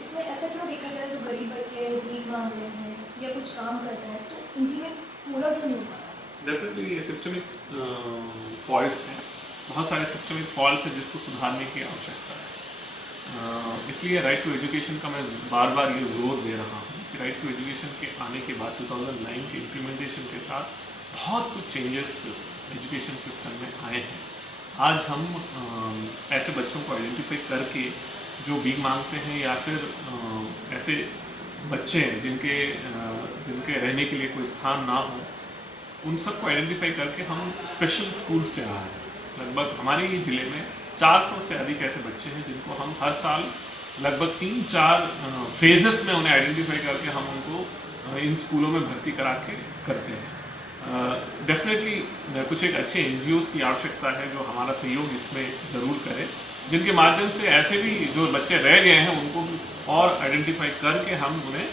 इसमें ऐसा क्यों देखा जाए जो गरीब बच्चे भीख मांग रहे हैं या कुछ काम कर रहे हैं तो इम्प्लीमेंट पूरा क्यों नहीं हो पा रहा? डेफिनेटली ये सिस्टमिक फॉल्ट्स हैं, बहुत सारे सिस्टमिक फॉल्ट्स हैं जिसको सुधारने की आवश्यकता है। इसलिए राइट टू एजुकेशन का मैं बार बार ये जोर दे रहा हूँ कि राइट टू एजुकेशन के आने के बाद 2009 के इम्प्लीमेंटेशन के साथ बहुत कुछ चेंजेस एजुकेशन सिस्टम में आए हैं। आज हम ऐसे बच्चों को आइडेंटिफाई करके जो भीख मांगते हैं या फिर ऐसे बच्चे हैं जिनके रहने के लिए कोई स्थान ना हो, उन सबको आइडेंटिफाई करके हम स्पेशल स्कूल्स चला रहे हैं। लगभग हमारे ही ज़िले में 400 से अधिक ऐसे बच्चे हैं जिनको हम हर साल लगभग 3-4 फेजेस में उन्हें आइडेंटिफाई करके हम उनको इन स्कूलों में भर्ती करा के करते हैं। डेफिनेटली कुछ एक अच्छे NGOs की आवश्यकता है जो हमारा सहयोग इसमें ज़रूर करें, जिनके माध्यम से ऐसे भी जो बच्चे रह गए हैं उनको भी और आइडेंटिफाई करके हम उन्हें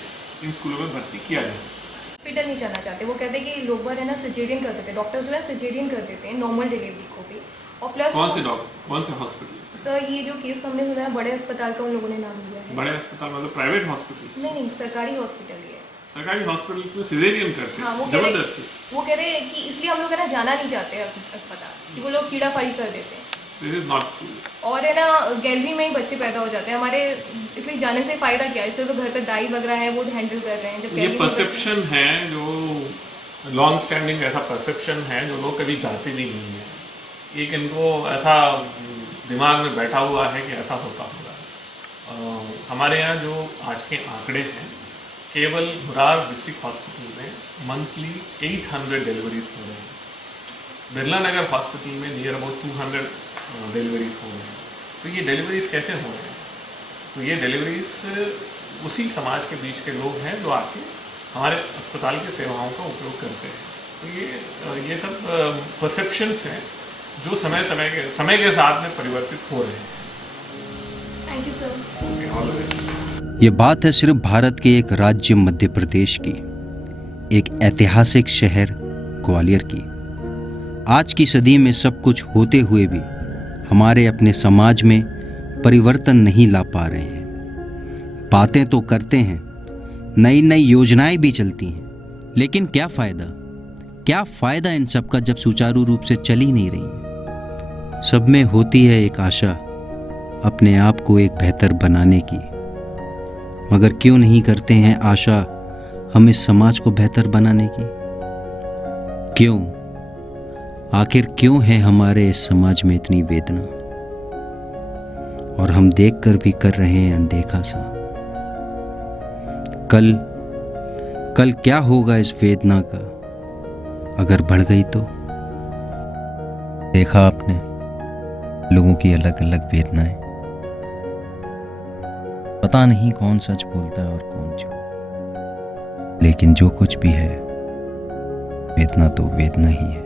इन स्कूलों में भर्ती किया जा सके। हॉस्पिटल नहीं जाना चाहते, वो कहते हैं कि लोग बार है ना सिजेरियन कर देते हैं, डॉक्टर्स जो है सिजेरियन कर देते हैं नॉर्मल डिलीवरी को भी। और प्लस कौन से हॉस्पिटल? सर ये जो केस हमने सुना है बड़े अस्पताल का उन लोगों ने नाम लिया है। बड़े अस्पताल मतलब प्राइवेट हॉस्पिटल? नहीं, सरकारी हॉस्पिटल ही है। सरकारी हॉस्पिटल्स में सिजेरियन करते हैं? हाँ, जबरदस्ती। वो कह रहे हैं कि इसलिए हम लोग है ना जाना नहीं चाहते अस्पताल, कि वो लोग कीड़ा फाड़ी कर देते हैं। This is not true. और है ना गैलरी में ही बच्चे पैदा हो जाते हैं हमारे, इसलिए जाने से फ़ायदा क्या है? इसलिए तो घर पे दाई वगैरह है वो हैंडल कर रहे हैं। जब ये परसेप्शन है जो लॉन्ग स्टैंडिंग ऐसा परसेप्शन है जो लोग कभी जाते भी नहीं हैं। एक इनको ऐसा दिमाग में बैठा हुआ है कि ऐसा होता होगा। हमारे यहाँ जो आज के आंकड़े हैं, केवल मुरार डिस्ट्रिक्ट हॉस्पिटल में मंथली 800 डिलीवरीज हो रहे हैं। बिरला नगर हॉस्पिटल में नियर अबाउट 200 डिलीवरीज हो रहे हैं। तो ये डिलीवरीज कैसे हो रहे हैं? तो ये डिलीवरीज उसी समाज के बीच के लोग हैं जो आके हमारे अस्पताल की सेवाओं का उपयोग करते हैं। तो ये सब परसेप्शंस हैं जो समय के साथ में परिवर्तित हो रहे हैं। Thank you sir. ये बात है सिर्फ भारत के एक राज्य मध्य प्रदेश की, एक ऐतिहासिक शहर ग्वालियर की। आज की सदी में सब कुछ होते हुए भी हमारे अपने समाज में परिवर्तन नहीं ला पा रहे हैं। बातें तो करते हैं, नई नई योजनाएं भी चलती हैं, लेकिन क्या फ़ायदा इन सब का जब सुचारू रूप से चल ही नहीं रही। सब में होती है एक आशा अपने आप को एक बेहतर बनाने की, मगर क्यों नहीं करते हैं आशा हम इस समाज को बेहतर बनाने की? आखिर क्यों है हमारे इस समाज में इतनी वेदना, और हम देखकर भी कर रहे हैं अनदेखा सा। कल क्या होगा इस वेदना का अगर बढ़ गई तो? देखा आपने लोगों की अलग अलग वेदनाएं, पता नहीं कौन सच बोलता है और कौन झूठ, लेकिन जो कुछ भी है वेदना तो वेदना ही है।